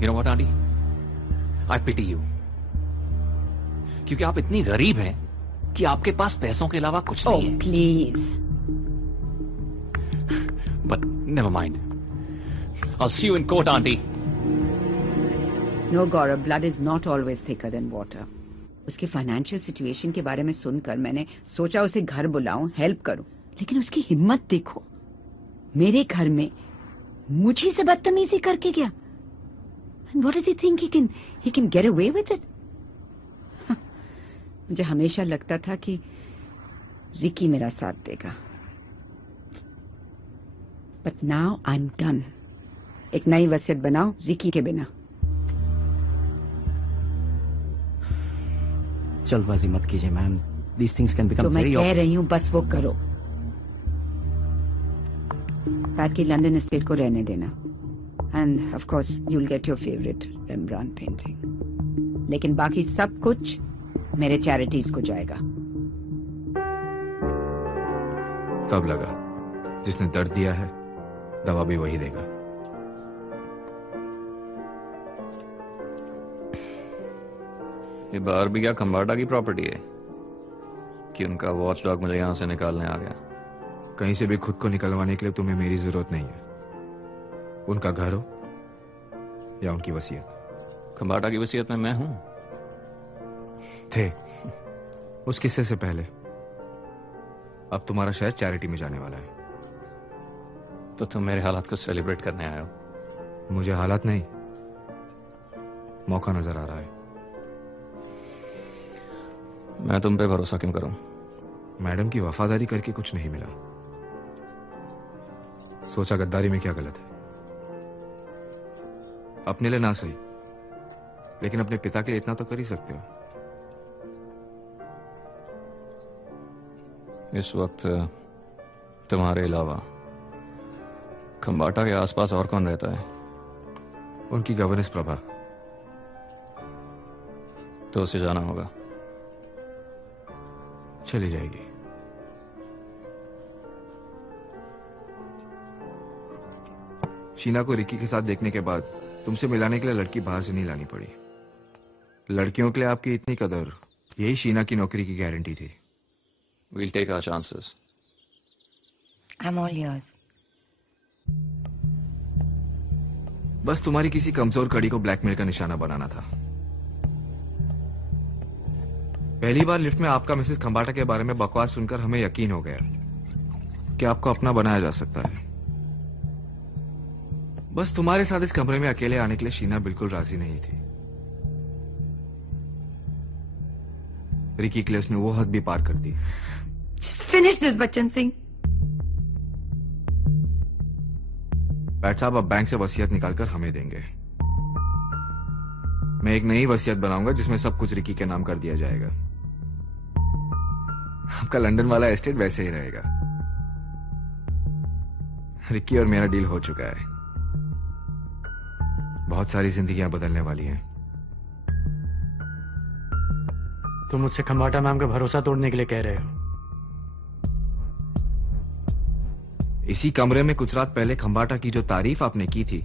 You know what, Auntie? I pity you. क्योंकि आप इतनी गरीब हैं कि आपके पास पैसों के अलावा कुछ नहीं है। Oh, please. But never mind. I'll see you in court, Auntie. No, Gaurav, blood is not always thicker than water. उसकी फाइनेंशियल सिचुएशन के बारे में सुनकर मैंने सोचा उसे घर बुलाऊं, हेल्प करूं, लेकिन उसकी हिम्मत देखो, मेरे घर में मुझे से बदतमीजी करके गया। And what does he think he can get away with it? मुझे हमेशा लगता था कि रिकी मेरा साथ देगा, but now I'm done. एक नई वसीयत बनाओ रिकी के बिना। जल्दबाजी मत कीजिए ma'am, these things can become तो मैं very कह रही हूँ बस वो करो। पैट की लंदन एस्टेट को रहने देना, end of course you will get your favourite रेम्ब्रांड painting, लेकिन बाकी सब कुछ मेरे चैरिटीज को जाएगा। तब लगा जिसने दर्द दिया है दवा भी वही देगा। ये बार भी क्या खंबाटा की प्रॉपर्टी है कि उनका वॉच डॉग मुझे यहां से निकालने आ गया? कहीं से भी खुद को निकलवाने के लिए तुम्हें मेरी जरूरत नहीं है। उनका घर हो या उनकी वसीयत। खंबाटा की वसीयत में मैं हूं। थे उस किस्से से पहले। अब तुम्हारा शायद चैरिटी में जाने वाला है। तो तुम मेरे हालात को सेलिब्रेट करने आए हो? मुझे हालात नहीं, मौका नजर आ रहा है। मैं तुम पे भरोसा क्यों करूं? मैडम की वफादारी करके कुछ नहीं मिला, सोचा गद्दारी में क्या गलत है। अपने लिए ना सही, लेकिन अपने पिता के लिए इतना तो कर ही सकते हो। इस वक्त तुम्हारे अलावा खंबाटा के आसपास और कौन रहता है? उनकी गवर्नेंस प्रभा। तो उसे जाना होगा। चली जाएगी। शीना को रिकी के साथ देखने के बाद तुमसे मिलाने के लिए लड़की बाहर से नहीं लानी पड़ी। लड़कियों के लिए आपकी इतनी कदर, यही शीना की नौकरी की गारंटी थी। We'll take our chances. I'm all yours. बस तुम्हारी किसी कमजोर कड़ी को ब्लैकमेल का निशाना बनाना था। पहली बार लिफ्ट में आपका मिसेस खंबाटा के बारे में बकवास सुनकर हमें यकीन हो गया कि आपको अपना बनाया जा सकता है। बस तुम्हारे साथ इस कमरे में अकेले आने के लिए शीना बिल्कुल राजी नहीं थी। रिकी के लिए उसने वो हद भी पार कर दी। Just finish this, Bachchan Singh. Bat साहब अब बैंक से वसीयत निकालकर हमें देंगे। मैं एक नई वसीयत बनाऊंगा जिसमें सब कुछ रिकी के नाम कर दिया जाएगा। आपका लंदन वाला एस्टेट वैसे ही रहेगा। रिकी और मेरा डील हो चुका है। बहुत सारी जिंदगियां बदलने वाली हैं। तुम मुझसे खंबाटा मैम का भरोसा तोड़ने के लिए कह रहे हो? इसी कमरे में कुछ रात पहले खंबाटा की जो तारीफ आपने की थी,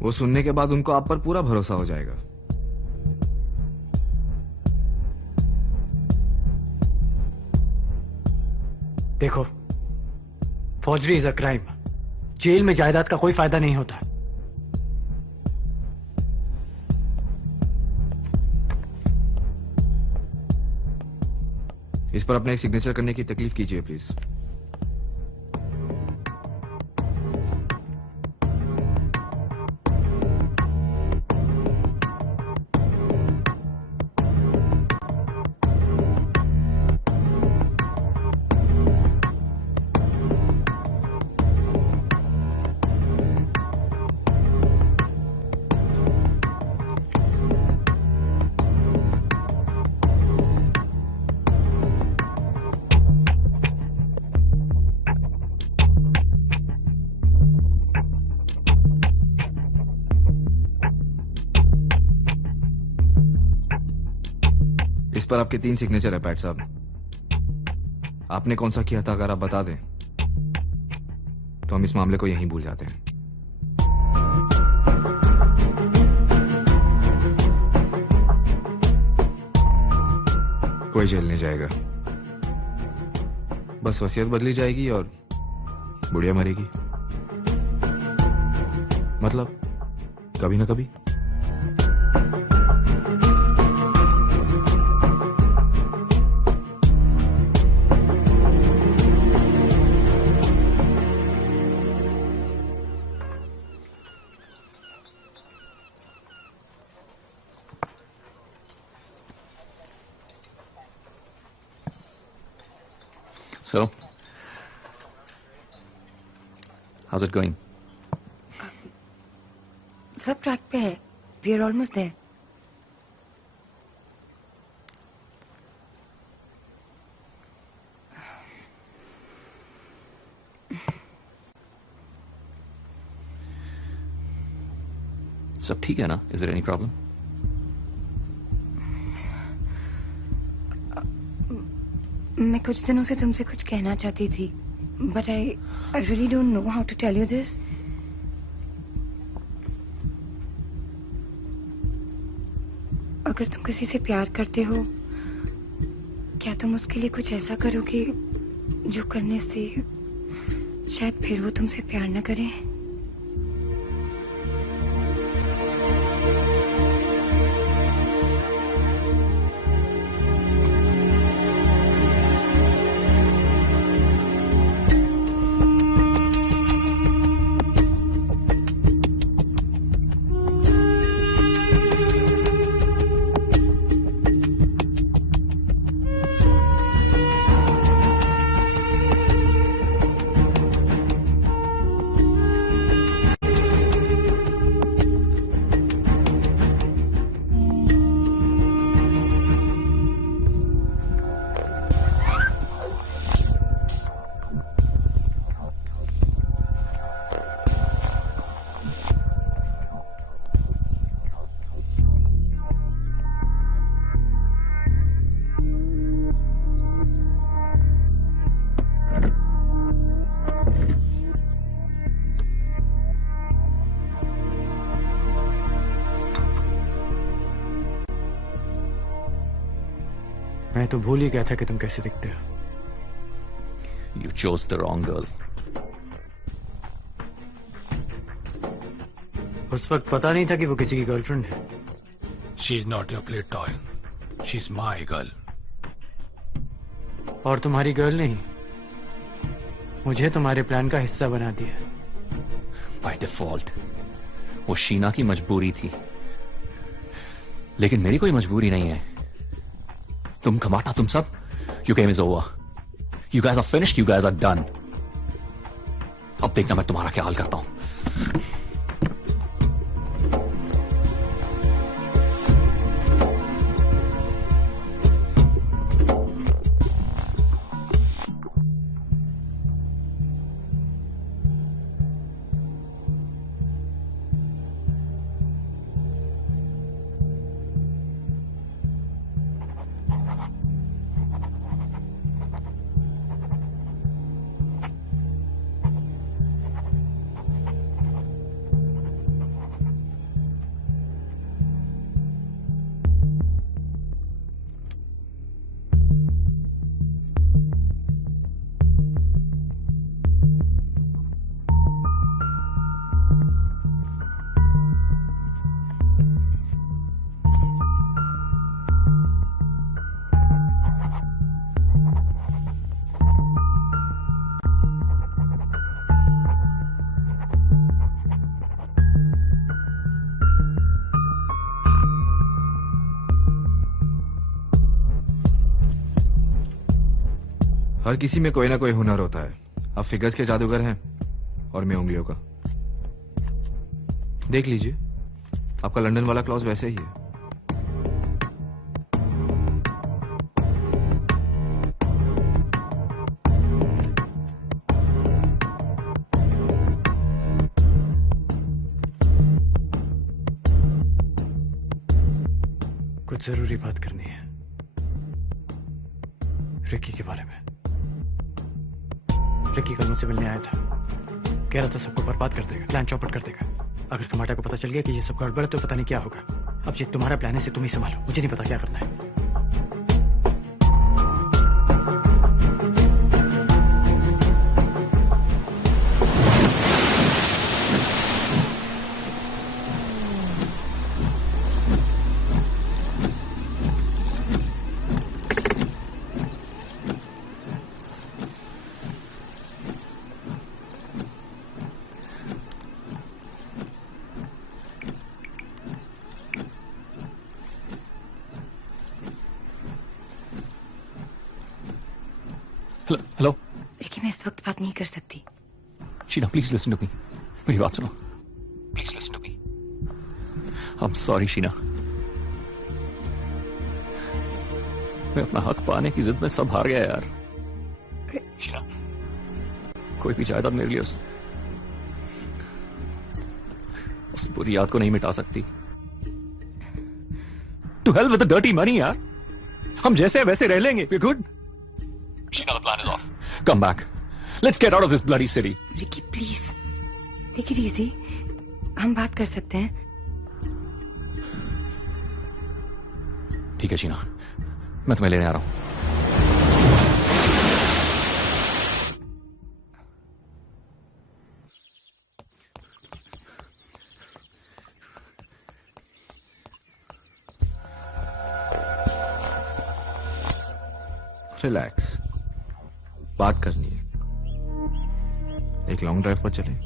वो सुनने के बाद उनको आप पर पूरा भरोसा हो जाएगा। देखो, फौजरी इज अ क्राइम। जेल में जायदाद का कोई फायदा नहीं होता। इस पर अपने एक सिग्नेचर करने की तकलीफ कीजिए प्लीज। इस पर आपके 3 सिग्नेचर है पैट साहब। आपने कौन सा किया था अगर आप बता दें तो हम इस मामले को यहीं भूल जाते हैं। कोई जेल नहीं जाएगा, बस वसीयत बदली जाएगी और बुढ़िया मरेगी। मतलब कभी ना कभी। So, how's it going? सब ट्रैक पे है। We are almost there. सब ठीक है ना? Is there any problem? मैं कुछ दिनों से तुमसे कुछ कहना चाहती थी, but I really don't know how to tell you this. अगर तुम किसी से प्यार करते हो, क्या तुम उसके लिए कुछ ऐसा करोगे जो करने से शायद फिर वो तुमसे प्यार न करें? मैं तो भूल ही गया था कि तुम कैसे दिखते हो। You chose the wrong girl. उस वक्त पता नहीं था कि वो किसी की गर्लफ्रेंड है। She's not your play toy. She's my girl. और तुम्हारी गर्ल नहीं, मुझे तुम्हारे प्लान का हिस्सा बना दिया। By default, वो शीना की मजबूरी थी, लेकिन मेरी कोई मजबूरी नहीं है। तुम खमाटा, तुम सब, your game is over. You guys are finished. You guys are done. अब देखना मैं तुम्हारा क्या हाल करता हूं। हर किसी में कोई ना कोई हुनर होता है। आप फिगर्स के जादूगर हैं और मैं उंगलियों का। देख लीजिए, आपका लंदन वाला क्लॉज वैसे ही है। कुछ जरूरी बात करनी है। रिकी के बारे में। रिकी कल मुझसे मिलने आया था, कह रहा था सबको बर्बाद कर देगा, प्लान चौपट कर देगा। अगर कमाटा को पता चल गया कि ये सब गड़बड़ है तो पता नहीं क्या होगा। अब ये तुम्हारा प्लान है, इसे तुम ही संभालो, मुझे नहीं पता क्या करना है। हेलो रिकी, मैं इस वक्त बात नहीं कर सकती। Sheena, please listen to me. मेरी बात सुनो, please listen to me. I am sorry Sheena, मैं अपना हक पाने की जिद में सब हार गया यार। शीना, कोई भी जायदाद मेरे लिए उस बुरी याद को नहीं मिटा सकती। To hell with the dirty money यार, हम जैसे वैसे रह लेंगे। We good. Sheena, the plan is off. Come back. Let's get out of this bloody city. Ricky please, take it easy. हम बात कर सकते हैं। ठीक है शीना, मैं तुम्हें लेने आ रहा हूं। रिलैक्स, बात करनी है। एक लॉन्ग ड्राइव पर चलें।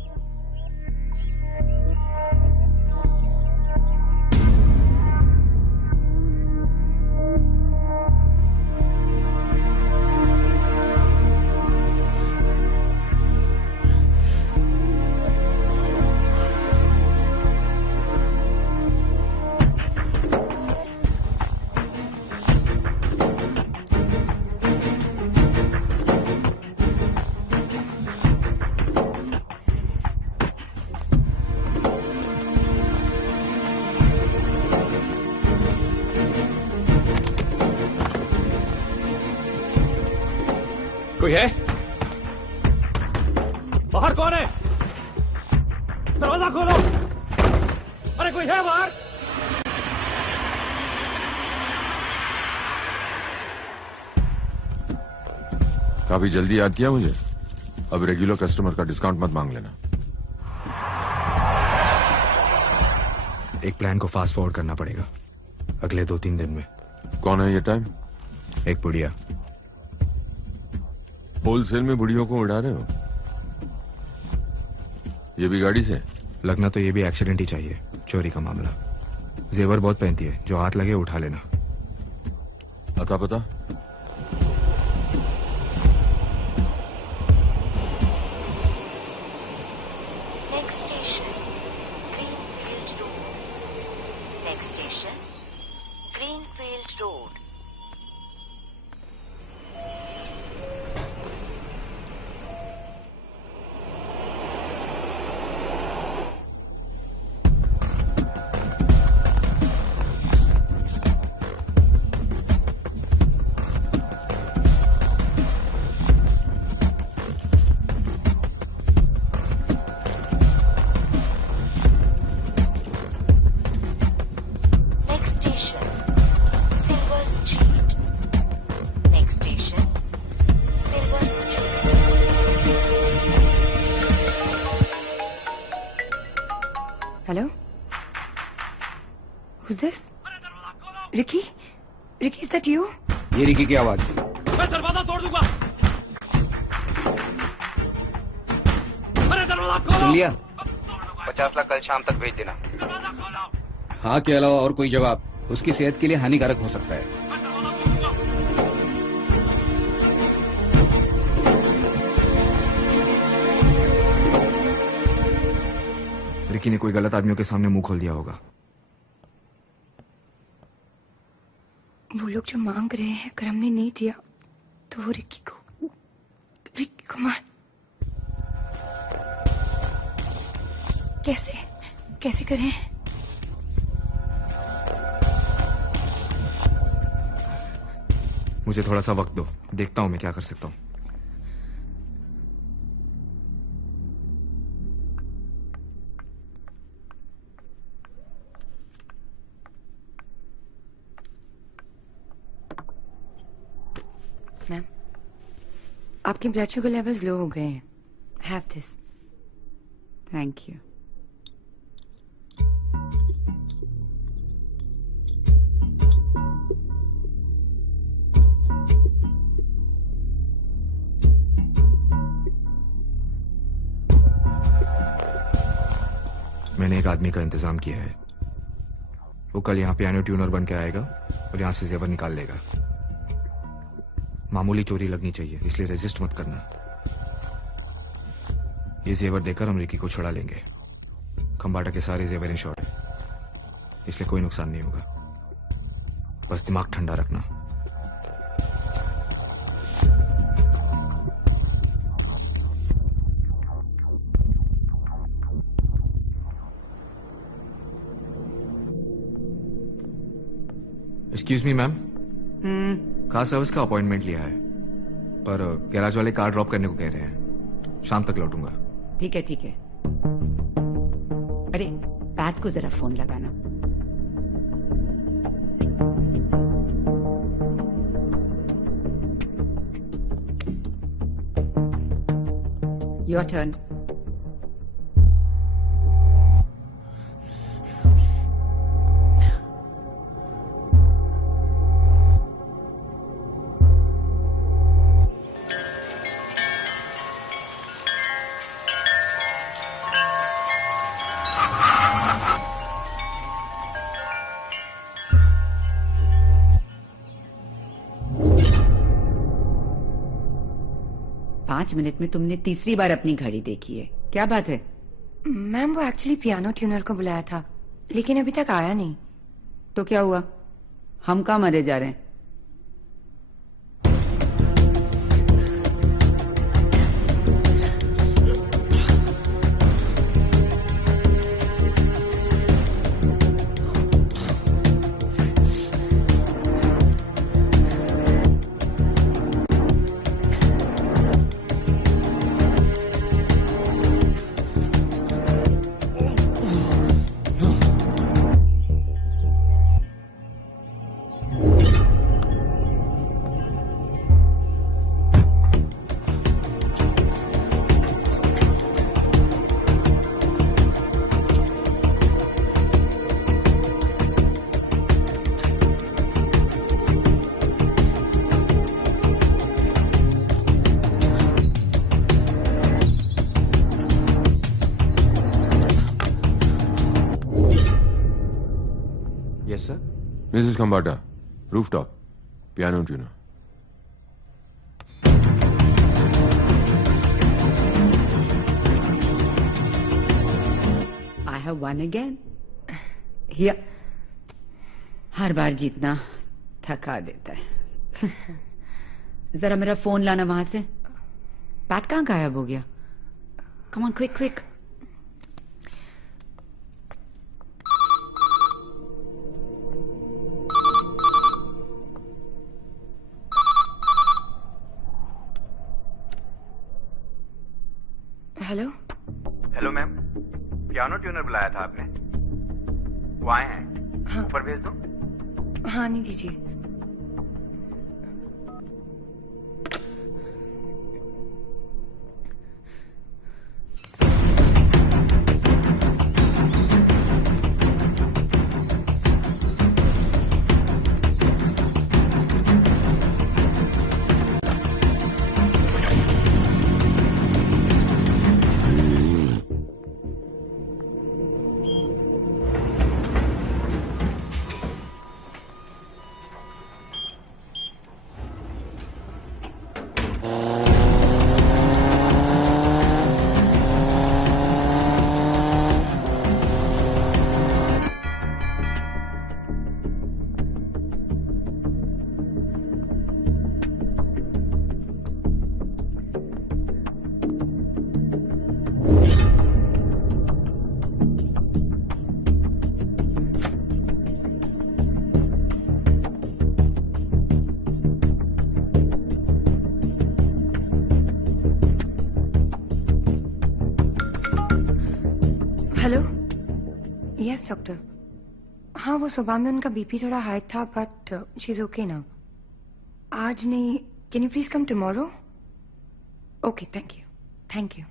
कोई है? बाहर कौन है? दरवाजा खोलो। अरे कोई है बाहर? काफी जल्दी याद किया मुझे। अब रेगुलर कस्टमर का डिस्काउंट मत मांग लेना। एक प्लान को फास्ट फॉरवर्ड करना पड़ेगा अगले 2-3 दिन में। कौन है ये टाइम? एक बुढ़िया। होलसेल में बुढ़ियों को उड़ा रहे हो? ये भी गाड़ी से? लगना तो ये भी एक्सीडेंट ही चाहिए। चोरी का मामला। जेवर बहुत पहनती है, जो हाथ लगे उठा लेना। अता पता? Hello, who's this? Ricky, Ricky, is that you? ये रिकी की आवाज। मैं दरवाजा तोड़ दूंगा। अरे दरवाजा खोलो। सुन लिया? 50 लाख कल शाम तक भेज देना। हाँ के अलावा और कोई जवाब उसकी सेहत के लिए हानिकारक हो सकता है। रिकी ने कोई गलत आदमियों के सामने मुंह खोल दिया होगा। वो लोग जो मांग रहे हैं अगर हमने नहीं दिया तो वो रिकी को मार। कैसे करें? मुझे थोड़ा सा वक्त दो, देखता हूं मैं क्या कर सकता हूं। मैम, आपके ब्लड शुगर लेवल्स लो हो गए हैं। Have this. Thank you. मैंने एक आदमी का इंतजाम किया है। वो कल यहाँ पियानो ट्यूनर बन के आएगा और यहाँ से जेवर निकाल लेगा। मामूली चोरी लगनी चाहिए, इसलिए रेजिस्ट मत करना। ये जेवर देकर हम रिकी को छुड़ा लेंगे। खंबाटा के सारे जेवर इन शॉर्ट है, इसलिए कोई नुकसान नहीं होगा। बस दिमाग ठंडा रखना। Excuse me ma'am, car service का अपॉइंटमेंट लिया है, पर गैराज वाले कार ड्रॉप करने को कह रहे हैं। शाम तक लौटूंगा। ठीक है ठीक है। अरे पैट को जरा फोन लगाना। Your turn. पांच मिनट में तुमने तीसरी बार अपनी घड़ी देखी है, क्या बात है? मैम, वो एक्चुअली पियानो ट्यूनर को बुलाया था, लेकिन अभी तक आया नहीं। तो क्या हुआ? हम कहाँ मरे जा रहे हैं? Yes, sir. Mrs. Khambata, rooftop, piano tuner. I have won again. Here. हर बार जीतना थका देता है। जरा मेरा फोन लाना वहां से। पैट कहाँ गायब हो गया? Come on, quick, quick. Hello. Hello ma'am, piano tuner बुलाया था आपने? वो आए हैं। हाँ। ऊपर भेज दो। हाँ, नहीं दीजिए। Hello, yes doctor. हाँ, वो सुबह में उनका बीपी थोड़ा हाई था, but she is okay now. आज नहीं, can you please come tomorrow? Okay, thank you, thank you.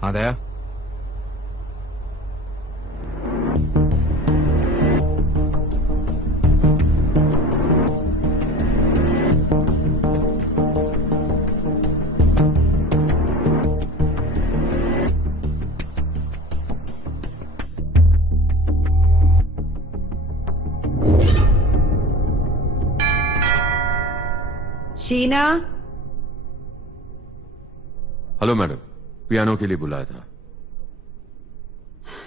हाँ दया, शीना। हेलो मैडम, पियानो के लिए बुलाया था।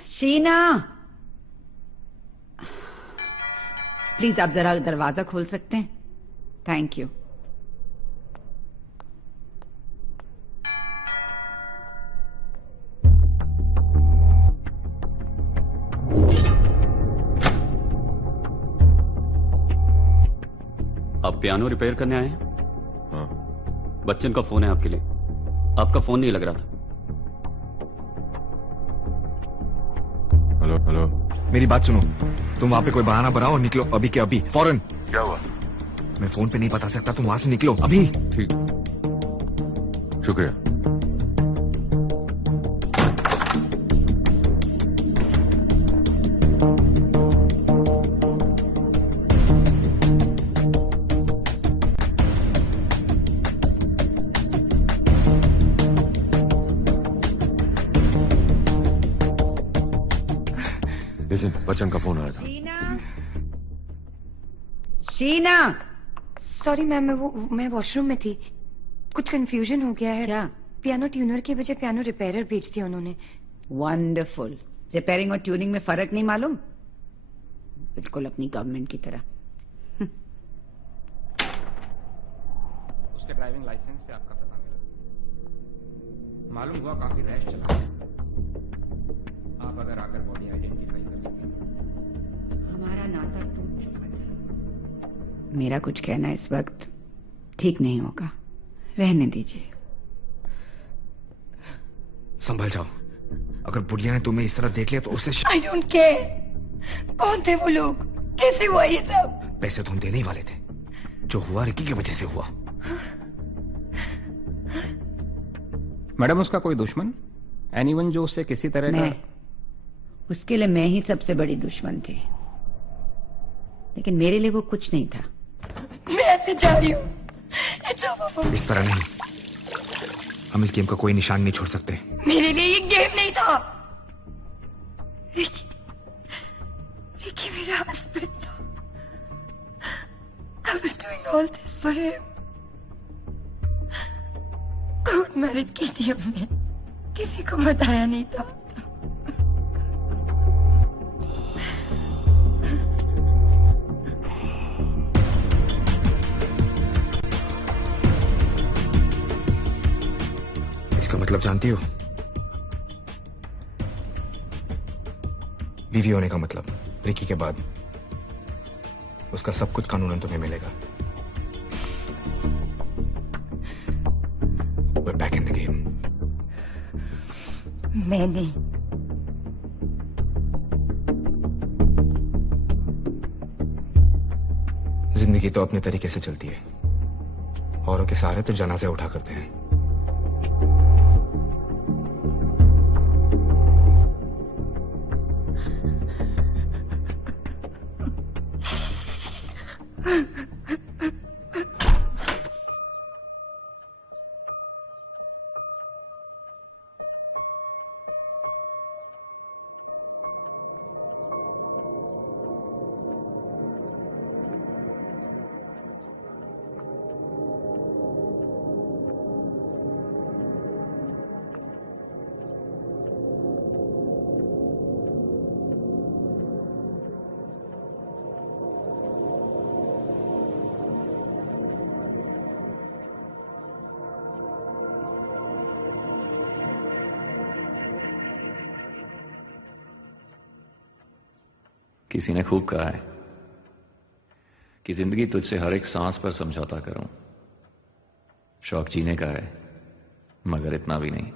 शीना, प्लीज आप जरा दरवाजा खोल सकते हैं? Thank you. आप पियानो रिपेयर करने आए हैं? हाँ। बच्चन का फोन है आपके लिए। आपका फोन नहीं लग रहा था। हेलो हेलो, मेरी बात सुनो। तुम वहां पे कोई बहाना बनाओ और निकलो अभी के अभी, फौरन। क्या हुआ? मैं फोन पे नहीं बता सकता, तुम वहां से निकलो अभी। ठीक, शुक्रिया। लिसन, बच्चन का फोन आया था। शीना, सॉरी मैम, मैं वॉशरूम में थी, कुछ कंफ्यूजन हो गया है। क्या? पियानो ट्यूनर की बजाय पियानो रिपेयरर भेज दिया उन्होंने। वंडरफुल। रिपेयरिंग और ट्यूनिंग में फर्क नहीं मालूम? बिल्कुल अपनी गवर्नमेंट की तरह। उसके ड्राइविंग लाइसेंस से आपका पता मिला, मालूम हुआ काफी रैश चला। आप अगर आकर बॉडी आइडेंटिफाई कर सकें। हमारा नाता टूट चुका था। मेरा कुछ कहना इस वक्त ठीक नहीं होगा, रहने दीजिए। संभल जाओ। अगर बुढ़िया ने तुम्हें इस तरह देख लिया तो उससे आई डोंट केयर। कौन थे वो लोग? कैसे हुआ ये सब? पैसे तो हम देने ही वाले थे। जो हुआ रिकी की वजह से हुआ। मैडम, उसका कोई दुश्मन? एनीवन जो उससे किसी तरह का? उसके लिए मैं ही सबसे बड़ी दुश्मन थी, लेकिन मेरे लिए वो कुछ नहीं था। मैं ऐसे जा रही हूँ। इस तरह नहीं, हम इस गेम का कोई निशान नहीं छोड़ सकते। मेरे लिए ये गेम नहीं था। रिकी मेरा हस्बैंड था। I was doing all this for him. Court marriage की थी हमने, किसी को बताया नहीं था। इसका मतलब जानती हो? बीवी होने का मतलब। रिकी के बाद उसका सब कुछ कानूनन तुम्हें मिलेगा। We're back in the game. मैं नहीं। जिंदगी तो अपने तरीके से चलती है, औरों के सहारे तो जनाजे उठा करते हैं। किसी ने खूब कहा है कि जिंदगी तुझसे हर एक सांस पर समझौता करूं। शौक जीने का है, मगर इतना भी नहीं।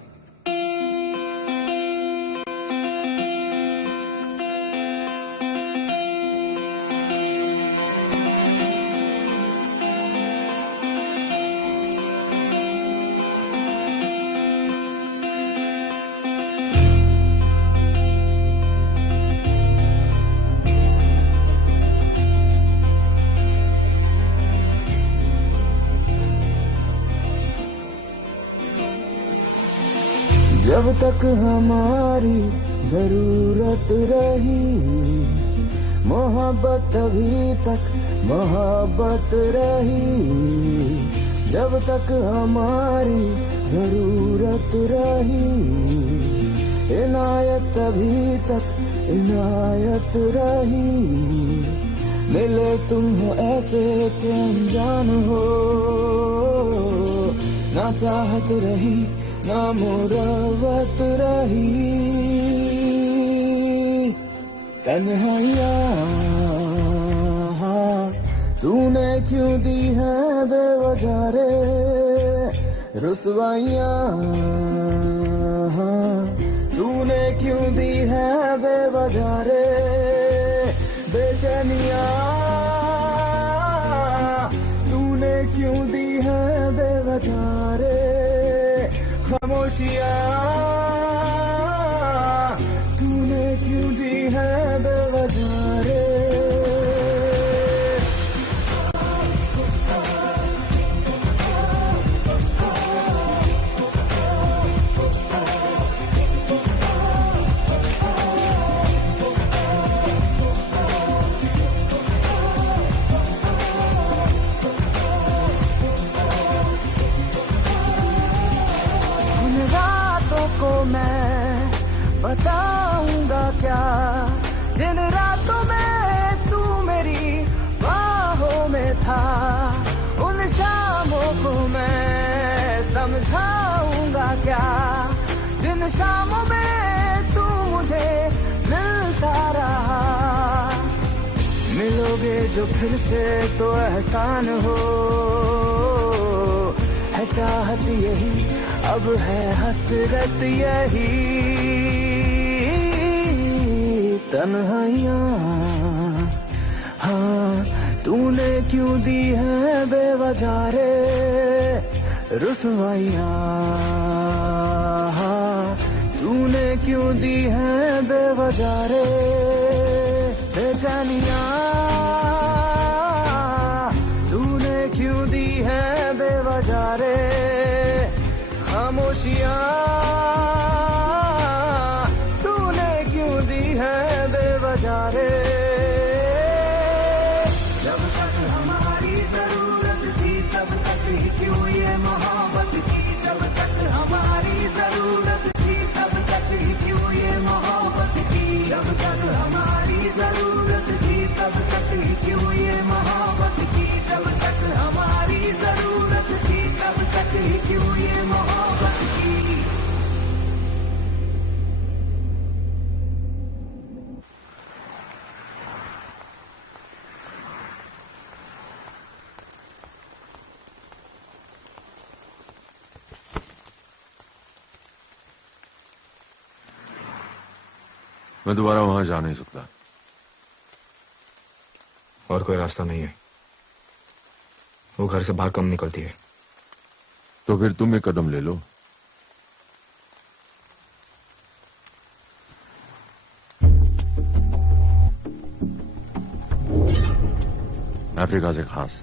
जब तक हमारी जरूरत रही, मोहब्बत तभी तक मोहब्बत रही। जब तक हमारी जरूरत रही, इनायत तभी तक इनायत रही। मिले तुम हो ऐसे के अनजान हो, ना चाहत रही ना मुरवत रही। तन्हाइयाँ तूने क्यों दी है बेवजह रे, रुसवाइयाँ तूने क्यों दी है बेवजह रे। बेचैनियाँ तूने क्यों दी है बेवजह रे। खामोशियाँ तूने क्यों दी है बेवजह रे। को मैं बताऊंगा क्या, जिन रातों में तू मेरी बाहों में था। उन शामों को मैं समझाऊंगा क्या, जिन शामों में तू मुझे मिलता रहा। मिलोगे जो फिर से तो एहसान हो, है चाहत यही अब है हसरत यही। तन्हाइयाँ हाँ तूने क्यों दी है बेवजह रे। रुसवाइयाँ हाँ तूने क्यों दी है बेवजह रे। बेचैनियाँ तूने क्यों दी है बेवजह रे। खामोशियाँ तूने क्यों दी है बेवजह रे। जब तक हमारी जरूरत थी तब तक ही क्यों ये मोहब्बत की। जब तक हमारी जरूरत थी तब तक ही क्यों ये मोहब्बत की। जब तक हमारी जरूरत थी तब तक ही क्यों ये मोहब्बत की। जब तक हमारी जरूरत थी तब तक ही क्यों ये मोहब्बत की। मैं दोबारा वहां जा नहीं सकता। और कोई रास्ता नहीं है। वो घर से बाहर कम निकलती है। तो फिर तुम एक कदम ले लो। अफ्रीका से खास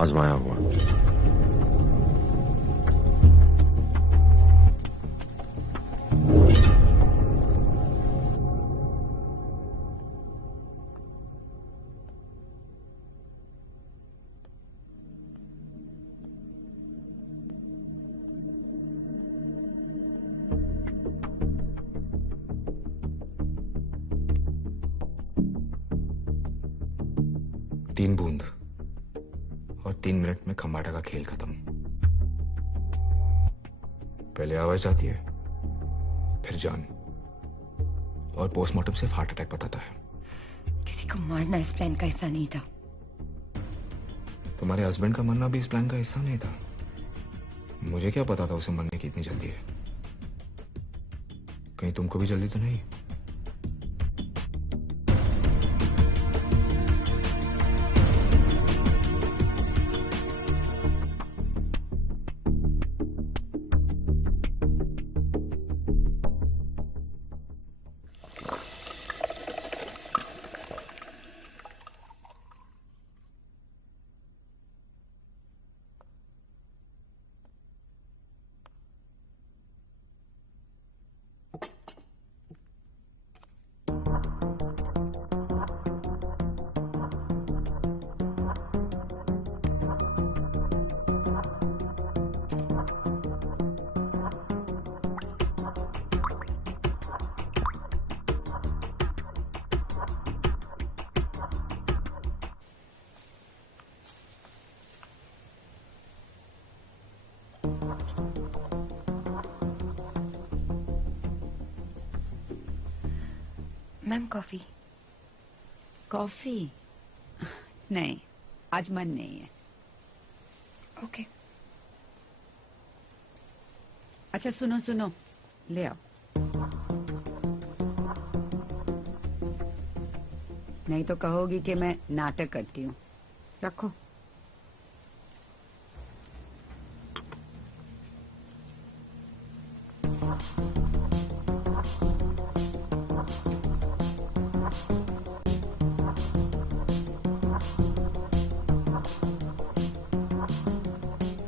आजमाया हुआ। तीन बूंद और 3 मिनट में खम्बाटा का खेल खत्म। पहले आवाज आती है, फिर जान, और पोस्टमार्टम सिर्फ हार्ट अटैक बताता है। किसी को मारना इस प्लान का हिस्सा नहीं था। तुम्हारे हस्बैंड का मरना भी इस प्लान का हिस्सा नहीं था। मुझे क्या पता था उसे मरने की इतनी जल्दी है। कहीं तुमको भी जल्दी तो नहीं? Ma'am coffee. कॉफी? नहीं, आज मन नहीं है। ओके। अच्छा सुनो सुनो, ले आओ। नहीं तो कहोगी कि मैं नाटक करती हूँ। रखो।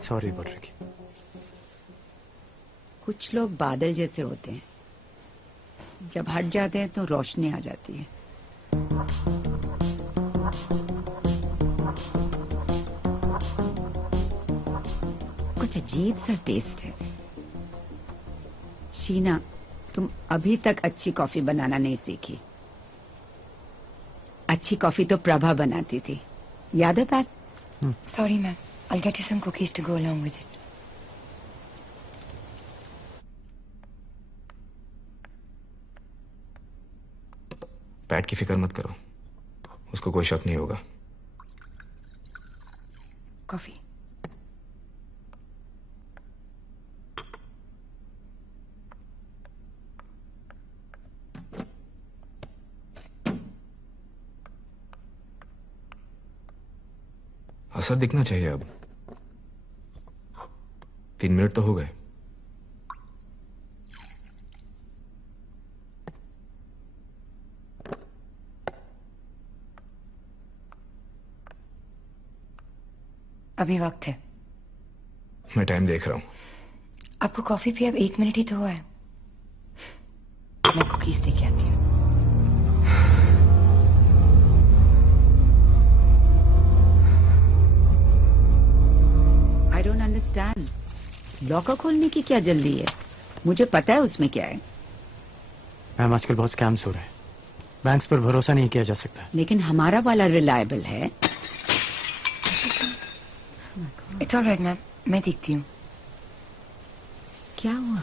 सॉरी बॉड्रिक। कुछ लोग बादल जैसे होते हैं, जब हट जाते हैं तो रोशनी आ जाती है। कुछ अजीब सा टेस्ट है। शीना, तुम अभी तक अच्छी कॉफी बनाना नहीं सीखी। अच्छी कॉफी तो प्रभा बनाती थी, याद है PAT? Sorry, ma'am. I'll get you some cookies to go along with it. PAT की फिक्र मत करो, उसको कोई शक नहीं होगा। कॉफी। असर दिखना चाहिए अब। 3 मिनट तो हो गए। अभी वक्त है। मैं टाइम देख रहा हूं। आपको कॉफी पिए अब 1 मिनट ही तो हुआ है। मैं कुकीज दे के आती हूँ। I don't understand. लॉकर खोलने की क्या जल्दी है? मुझे पता है उसमें क्या है। मैम आजकल बहुत स्कैम्स हो रहे हैं, बैंक्स पर भरोसा नहीं किया जा सकता। लेकिन हमारा वाला रिलायबल है। इट्स ऑलराइट मैम, मैं देखती हूँ। क्या हुआ?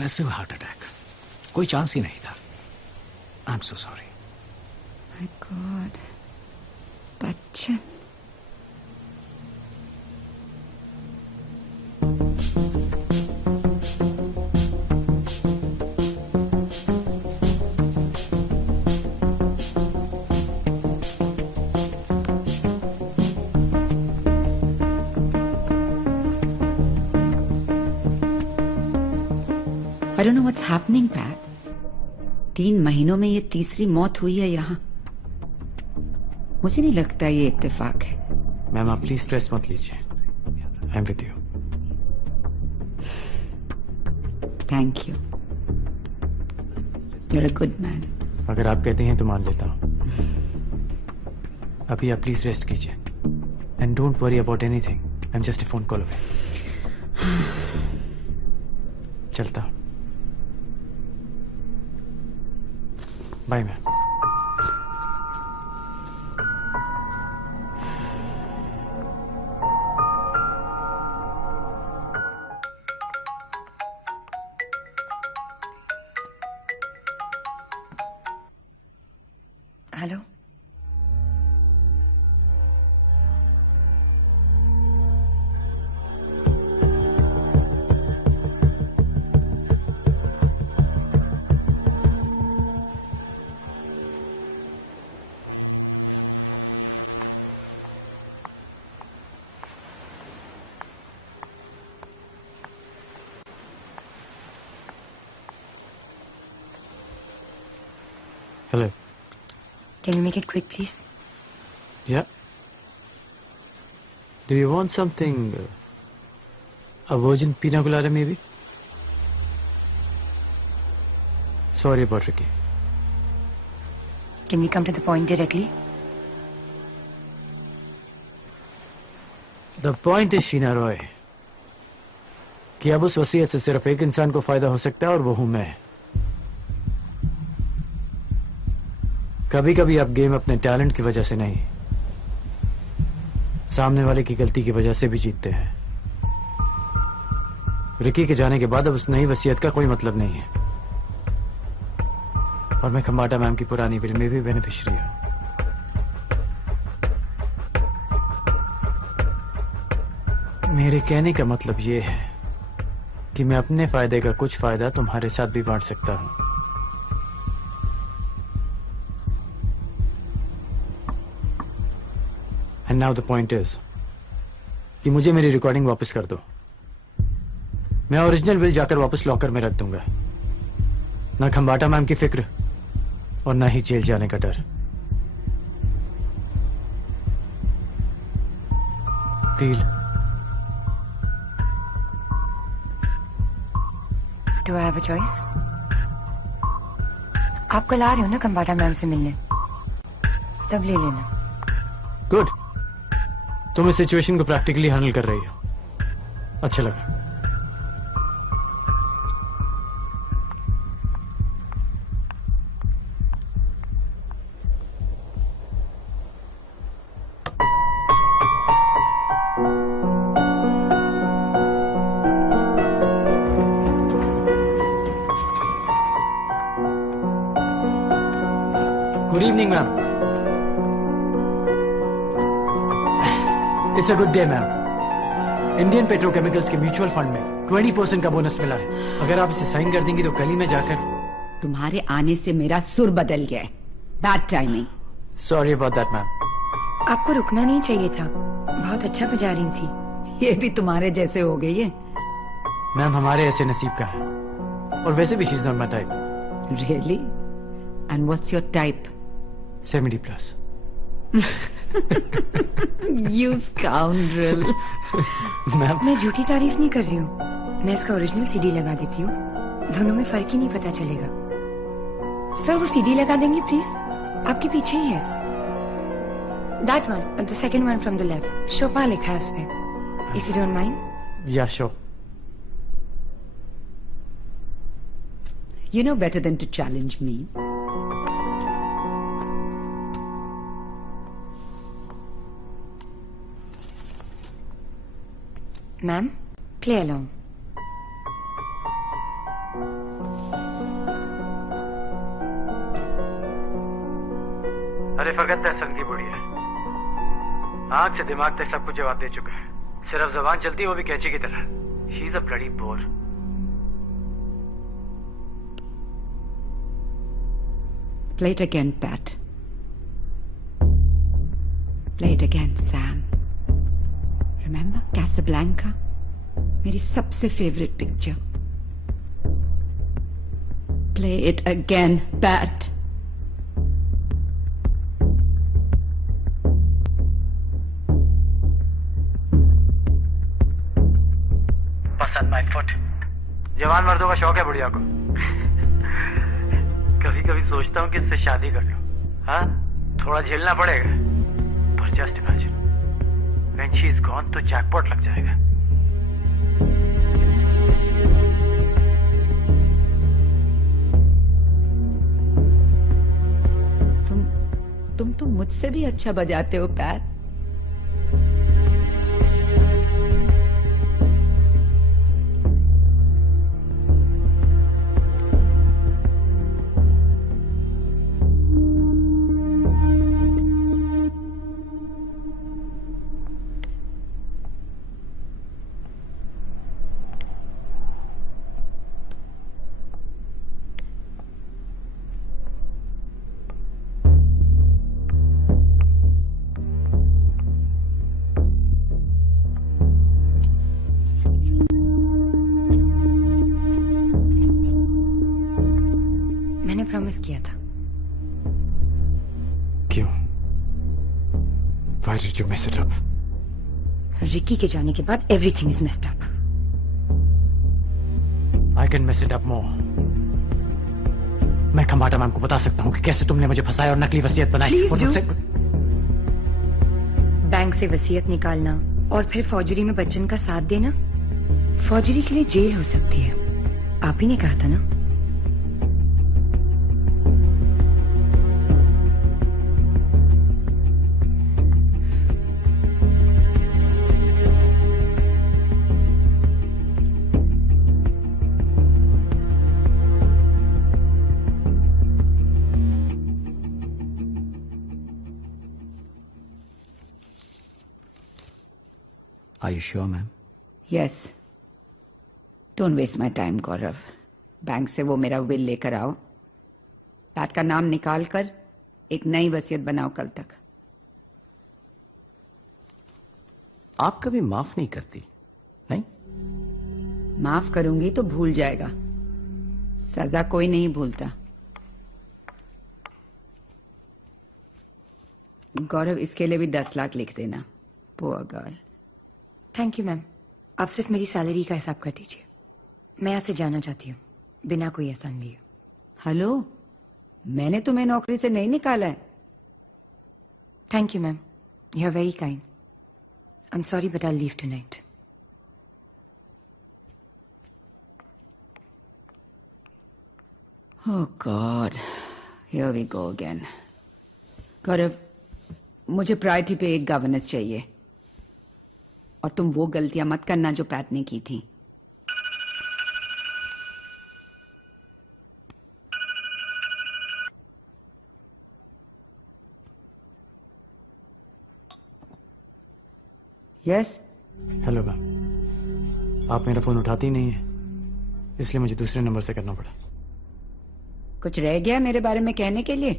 मैसिव हार्ट अटैक, कोई चांस ही नहीं था। आई am so sorry. My God, Bachchan. I don't know what's happening, Pat. 3 महीनों में ये तीसरी मौत हुई है यहाँ। मुझे नहीं लगता ये इत्तेफाक है। मैम आप प्लीज स्ट्रेस मत लीजिए। I am with you. Thank you. You're a good man. अगर आप कहते हैं तो मान लेता हूँ। अभी आप प्लीज रेस्ट कीजिए and don't worry about anything. I am just a phone call away. चलता हूँ। Bye ma'am. Hello. Hello. Can you make it quick, please? Yeah. Do you want something? A virgin pina colada, maybe? Sorry about Ricky. Can we come to the point directly? The point is, Sheena Roy, कि अब उस वसीयत से सिर्फ एक इंसान को फायदा हो सकता है और वो हूं मैं। कभी कभी आप गेम अपने टैलेंट की वजह से नहीं, सामने वाले की गलती की वजह से भी जीतते हैं। रिकी के जाने के बाद अब उस नई वसीयत का कोई मतलब नहीं है और मैं खम्बाटा मैम की पुरानी विल में भी बेनिफिशियरी हूं। मेरे कहने का मतलब यह है कि मैं अपने फायदे का कुछ फायदा तुम्हारे साथ भी बांट सकता हूं। And now the point is कि मुझे मेरी रिकॉर्डिंग वापस कर दो। मैं ओरिजिनल विल जाकर वापस लॉकर में रख दूंगा। ना खम्बाटा मैम की फिक्र और ना ही जेल जाने का डर। Deal? Do I have a choice? आप कल आ रहे हो ना खम्बाटा मैम से मिलने, तब ले लेना। गुड, तुम इस सिचुएशन को प्रैक्टिकली हैंडल कर रही हो, अच्छा लगा। Good evening ma'am. It's a good day ma'am. Indian petrochemicals के म्यूचुअल फंड में 20% का बोनस मिला है। अगर आप इसे साइन कर देंगी तो कल ही मैं जाकर। तुम्हारे आने से मेरा सुर बदल गया है। Bad timing. Sorry about that ma'am. आपको रुकना नहीं चाहिए था, बहुत अच्छा बजा रही थी। ये भी तुम्हारे जैसे हो गई है। मैम हमारे ऐसे नसीब का है, और वैसे भी she is not my type. Really? And what's your type? 70+। You scoundrel. Ma'am मैं झूठी तारीफ नहीं कर रही हूँ, मैं इसका ओरिजिनल सीडी लगा देती हूँ, दोनों में फर्क ही नहीं पता चलेगा। सर वो सीडी लगा देंगे प्लीज, आपके पीछे ही है। That one, the second one from the left. शोपा लिखा है उस पे। If you don't mind. Yeah, sure. You know better than to challenge me. Ma'am, play along. फकत दहसन की बुढ़ी है, आंख से दिमाग तक सब कुछ जवाब दे चुका है। सिर्फ जबान चलती है, वो भी कैंची की तरह। She is a bloody bore. Play it again, Pat. Play it again, Sam. Remember Casablanca? मेरी सबसे favourite picture. Play it again, Pat. पसंद माय फुट। जवान मर्दों का शौक है बुढ़िया को। कभी कभी सोचता हूँ कि इससे शादी कर लूं। हाँ, थोड़ा झेलना पड़ेगा, पर just imagine when she is gone तो जैकपॉट लग जाएगा। तुम तो मुझसे भी अच्छा बजाते हो, पैट। प्रॉमिस किया था। क्यों? Why did you mess it up? Ricky के जाने के बाद everything is messed up. I can mess it up more. मैं खमाटा मैम को बता सकता हूँ कि कैसे तुमने मुझे फंसाया और नकली वसीयत बनाई। Please और do. मुझसे बैंक से वसीयत निकालना और फिर फौजरी में बच्चन का साथ देना, फौजरी के लिए जेल हो सकती है। आप ही ने कहा था ना। Are you sure, ma'am? Yes. Don't waste my time, Gaurav. Bank से वो मेरा विल लेकर आओ, पैट का नाम निकाल कर एक नई वसीयत बनाओ कल तक। आप कभी माफ नहीं करती, नहीं? माफ करूंगी तो भूल जाएगा, सजा कोई नहीं भूलता। गौरव, इसके लिए भी 10 लाख लिख देना। Poor girl. Thank you ma'am. आप सिर्फ मेरी सैलरी का हिसाब कर दीजिए। मैं यहाँ से जाना चाहती हूँ बिना कोई एहसान लिए। हेलो, मैंने तुम्हें नौकरी से नहीं निकाला है। Thank you ma'am, you are very kind. I am sorry but I leave tonight. Oh God, here we go again. Gaurav, मुझे प्रायोरिटी पे एक गवर्नेंस चाहिए, और तुम वो गलतियां मत करना जो पैट ने की थी। यस। हेलो मैम, आप मेरा फोन उठाती नहीं है, इसलिए मुझे दूसरे नंबर से करना पड़ा। कुछ रह गया मेरे बारे में कहने के लिए?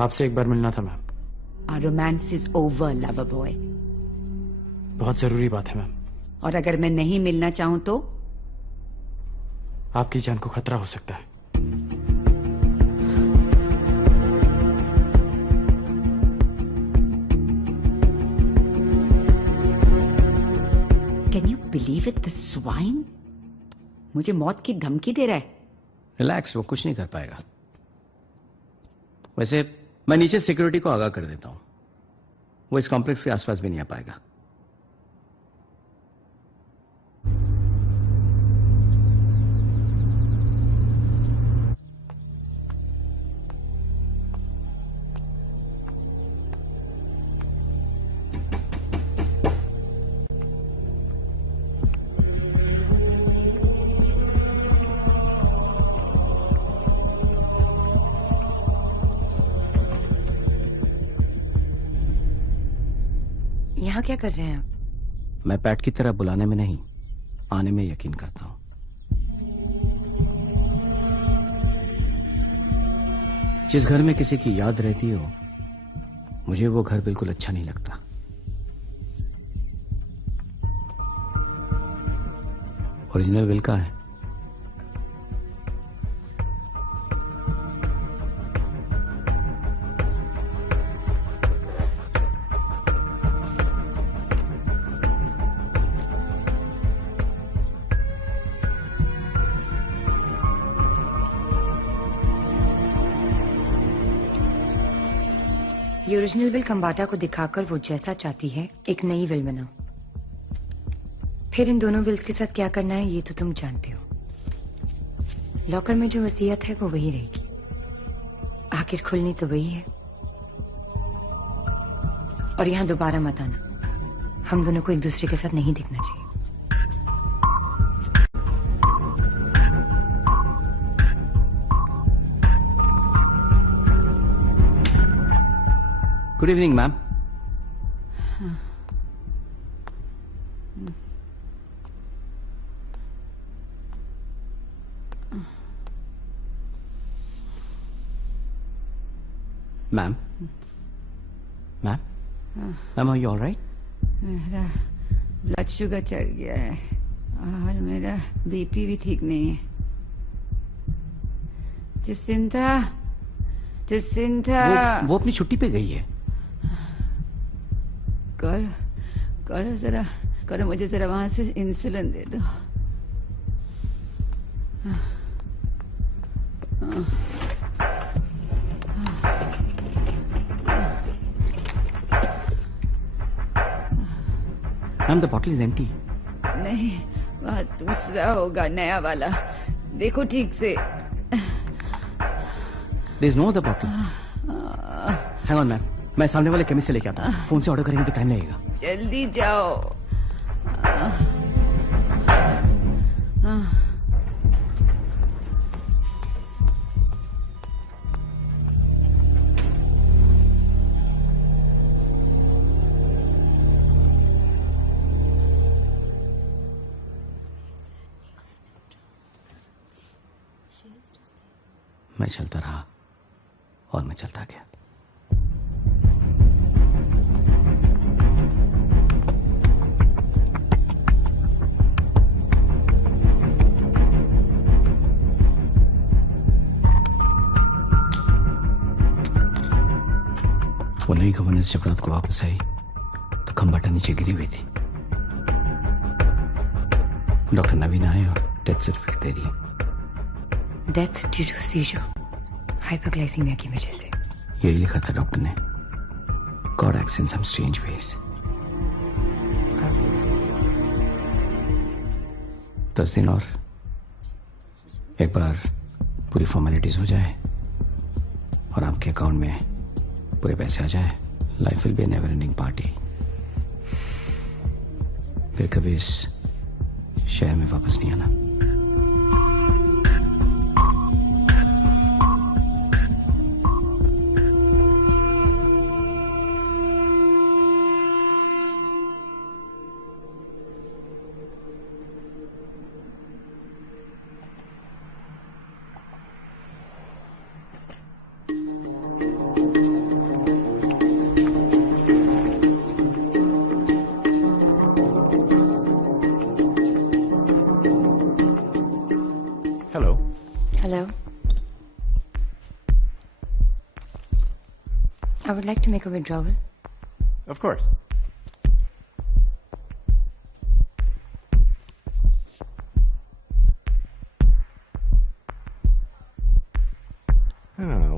आपसे एक बार मिलना था ma'am. Our romance is over, lover boy. बहुत जरूरी बात है मैम। और अगर मैं नहीं मिलना चाहूं तो? आपकी जान को खतरा हो सकता है। Can you believe it, the swine? मुझे मौत की धमकी दे रहा है। रिलैक्स, वो कुछ नहीं कर पाएगा। वैसे मैं नीचे सिक्योरिटी को आगाह कर देता हूं, वो इस कॉम्प्लेक्स के आसपास भी नहीं आ पाएगा। यहाँ क्या कर रहे हैं आप? मैं पैट की तरह बुलाने में नहीं, आने में यकीन करता हूं। जिस घर में किसी की याद रहती हो, मुझे वो घर बिल्कुल अच्छा नहीं लगता। ओरिजिनल विल का है। ये ओरिजिनल विल खम्बाटा को दिखाकर वो जैसा चाहती है एक नई विल बनाओ। फिर इन दोनों विल्स के साथ क्या करना है ये तो तुम जानते हो। लॉकर में जो वसीयत है वो वही रहेगी, आखिर खुलनी तो वही है। और यहां दोबारा मत आना, हम दोनों को एक दूसरे के साथ नहीं दिखना चाहिए। Good evening ma'am. Ma'am ma'am ma'am, are you all right? मेरा ब्लड शुगर चढ़ गया है और मेरा बीपी भी ठीक नहीं है। जसिंथा, जसिंथा, वो अपनी छुट्टी पे गई है। करो जरा, करो मुझे जरा वहां से इंसुलिन दे दो। Ma'am, the bottle is empty. नहीं, वह दूसरा होगा, नया वाला। देखो ठीक से। There is no other bottle. Hang on ma'am, मैं सामने वाले केमिस्ट से लेके आता हूँ। फोन से ऑर्डर करेंगे तो टाइम लगेगा। जल्दी जाओ। मैं चलता रहा और मैं चलता गया। वो नई गवर्नेंस जब रात को वापस आई तो खम्बाटा नीचे गिरी हुई थी। डॉक्टर नवीन आए और डेथ सर्टिफिकेट दे दिए। Death due to seizure, hyperglycaemia की वजह से। यही लिखा था डॉक्टर ने। God acts in some strange ways. 10 दिन और, एक बार पूरी फॉर्मेलिटीज हो जाए और आपके अकाउंट में पूरे पैसे आ जाए, life will be A never ending party. फिर कभी इस शहर में वापस नहीं आना। I would like to make a withdrawal. Of course.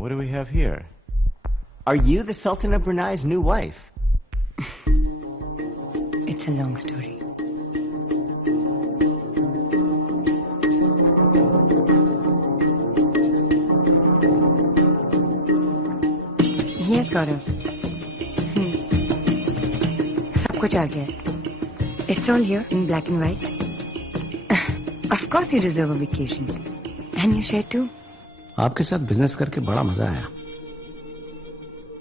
What do we have here? Are you the Sultan of Brunei's new wife? It's a long story. Yes, Gaurav. सब कुछ आ गया है. It's all here in black and white. Of course you deserve a vacation. And you share too. आपके साथ business करके बड़ा मजा आया.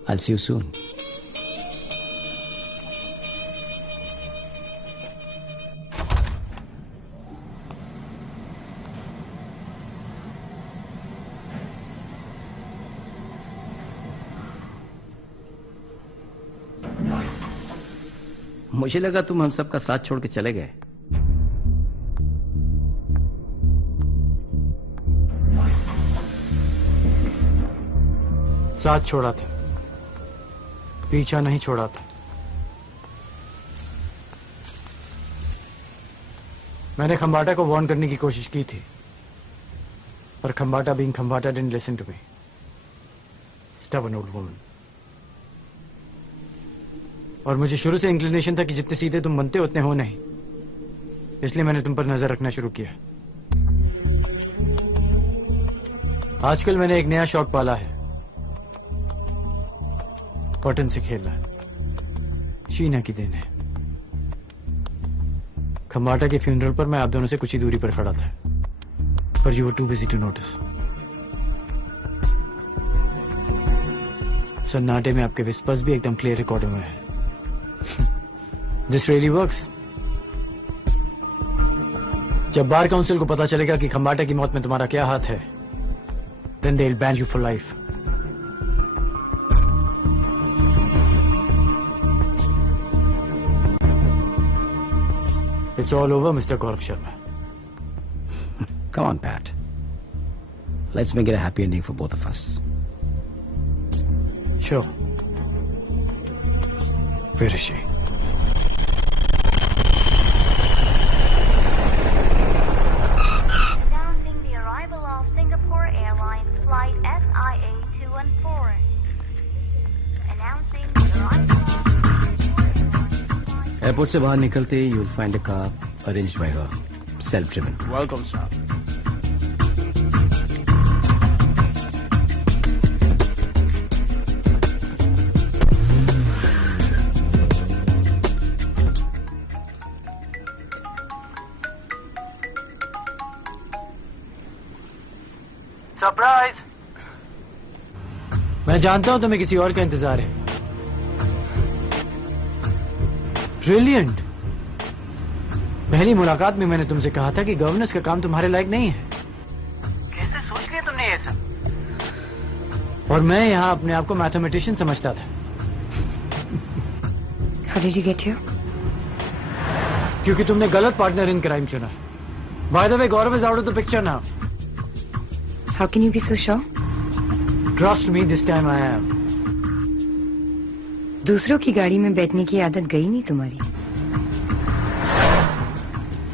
I'll see you soon. मुझे लगा तुम हम सबका साथ छोड़ के चले गए। साथ छोड़ा था, पीछा नहीं छोड़ा था। मैंने खंबाटा को वार्न करने की कोशिश की थी, पर Khambata being Khambata didn't listen to me. Stubborn old woman. और मुझे शुरू से इंक्लिनेशन था कि जितने सीधे तुम बनते हो उतने हो नहीं, इसलिए मैंने तुम पर नजर रखना शुरू किया। आजकल मैंने एक नया शौक पाला है, कॉटन से खेलना। शीना की देन है। खंबाटा के फ्यूनरल पर मैं आप दोनों से कुछ ही दूरी पर खड़ा था, पर you were too busy to notice. सन्नाटे में आपके विस्पर्स भी एकदम क्लियर रिकॉर्डिंग में है। This really works. जब बार काउंसिल को पता चलेगा कि खंबाटा की मौत में तुम्हारा क्या हाथ है, then they will ban you for life. It's all over, Mr. Gaurav Sharma. Come on, Pat. Let's make it a happy ending for both of us. Sure. Where is she? Announcing the arrival of Singapore Airlines flight SIA 214. Announcing the arrival of airport से बाहर निकलते ही you'll find a car arranged by her, self-driven. Welcome, sir. Surprise. मैं जानता हूं तुम्हें किसी और का इंतजार है। ब्रिलियंट। पहली मुलाकात में मैंने तुमसे कहा था कि गवर्नेंस का काम तुम्हारे लायक नहीं है। कैसे सोच लिया तुमने ये सब? और मैं यहां अपने आप को मैथमेटिशियन समझता था। How did you get here? क्योंकि तुमने गलत पार्टनर इन क्राइम चुना। By the way, Gaurav is out of the picture now. How can you be so sure? Trust me, this time I am. दूसरों की गाड़ी में बैठने की आदत गई नहीं तुम्हारी।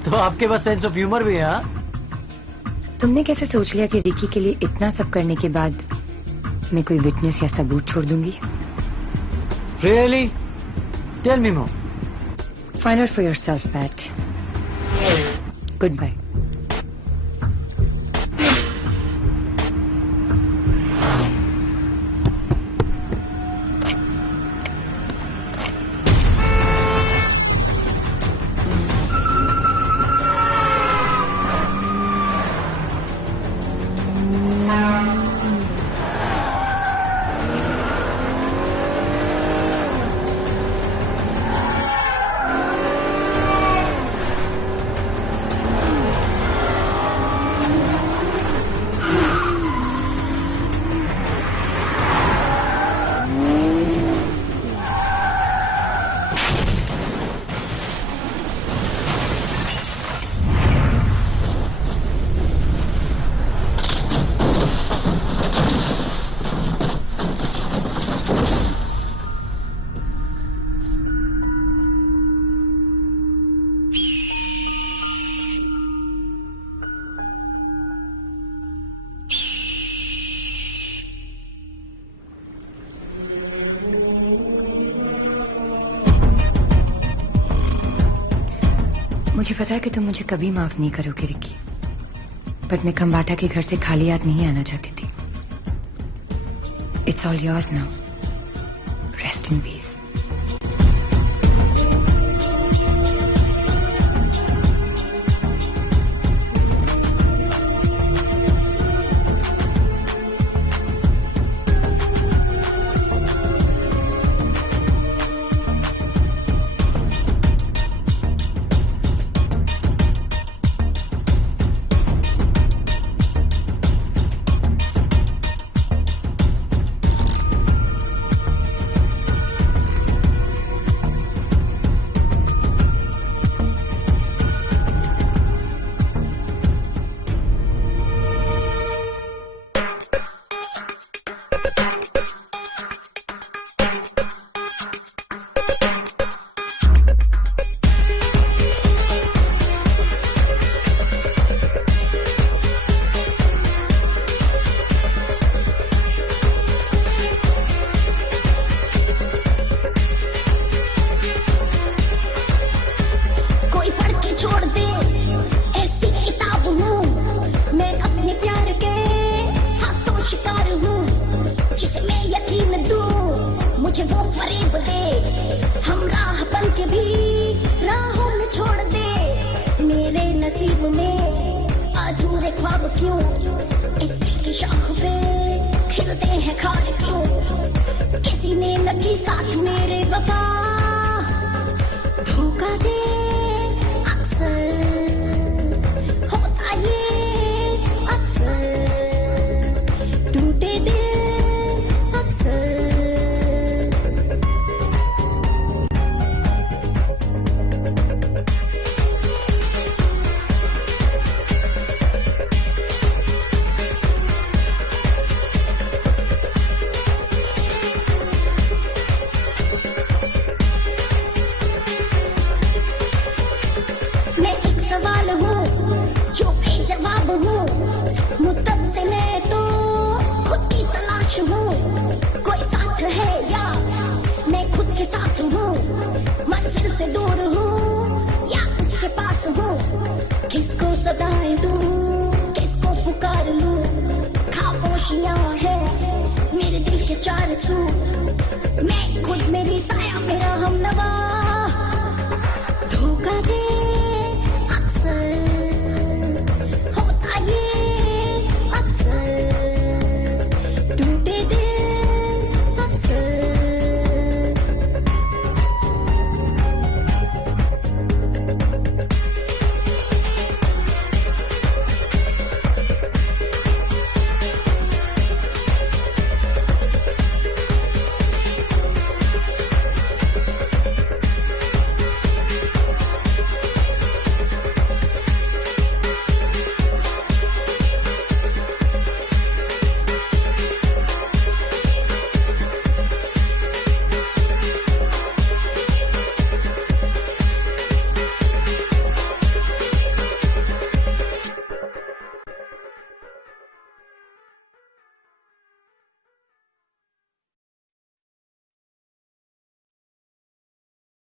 तो आपके पास सेंस ऑफ ह्यूमर भी है, हाँ? तुमने कैसे सोच लिया कि रिकी के लिए इतना सब करने के बाद मैं कोई विटनेस या सबूत छोड़ दूंगी? Really? Tell me more. Find out for yourself, Pat. Goodbye. मुझे पता है कि तुम मुझे कभी माफ नहीं करोगे रिकी, बट मैं खंबाटा के घर से खाली हाथ नहीं आना चाहती थी। It's all yours now. Rest in peace. ख्वाब क्यों इस दिल की शाख पे खिलते हैं खार क्यों किसी ने न की साथ मेरे वफा धोखा दे अक्सर होता ये अक्सर टूटे दिल अक्सर से दूर हूँ या उसके पास हूँ किसको सदाएं दूँ किसको पुकार लूँ खामोशियाँ है मेरे दिल के चार सू मैं खुद में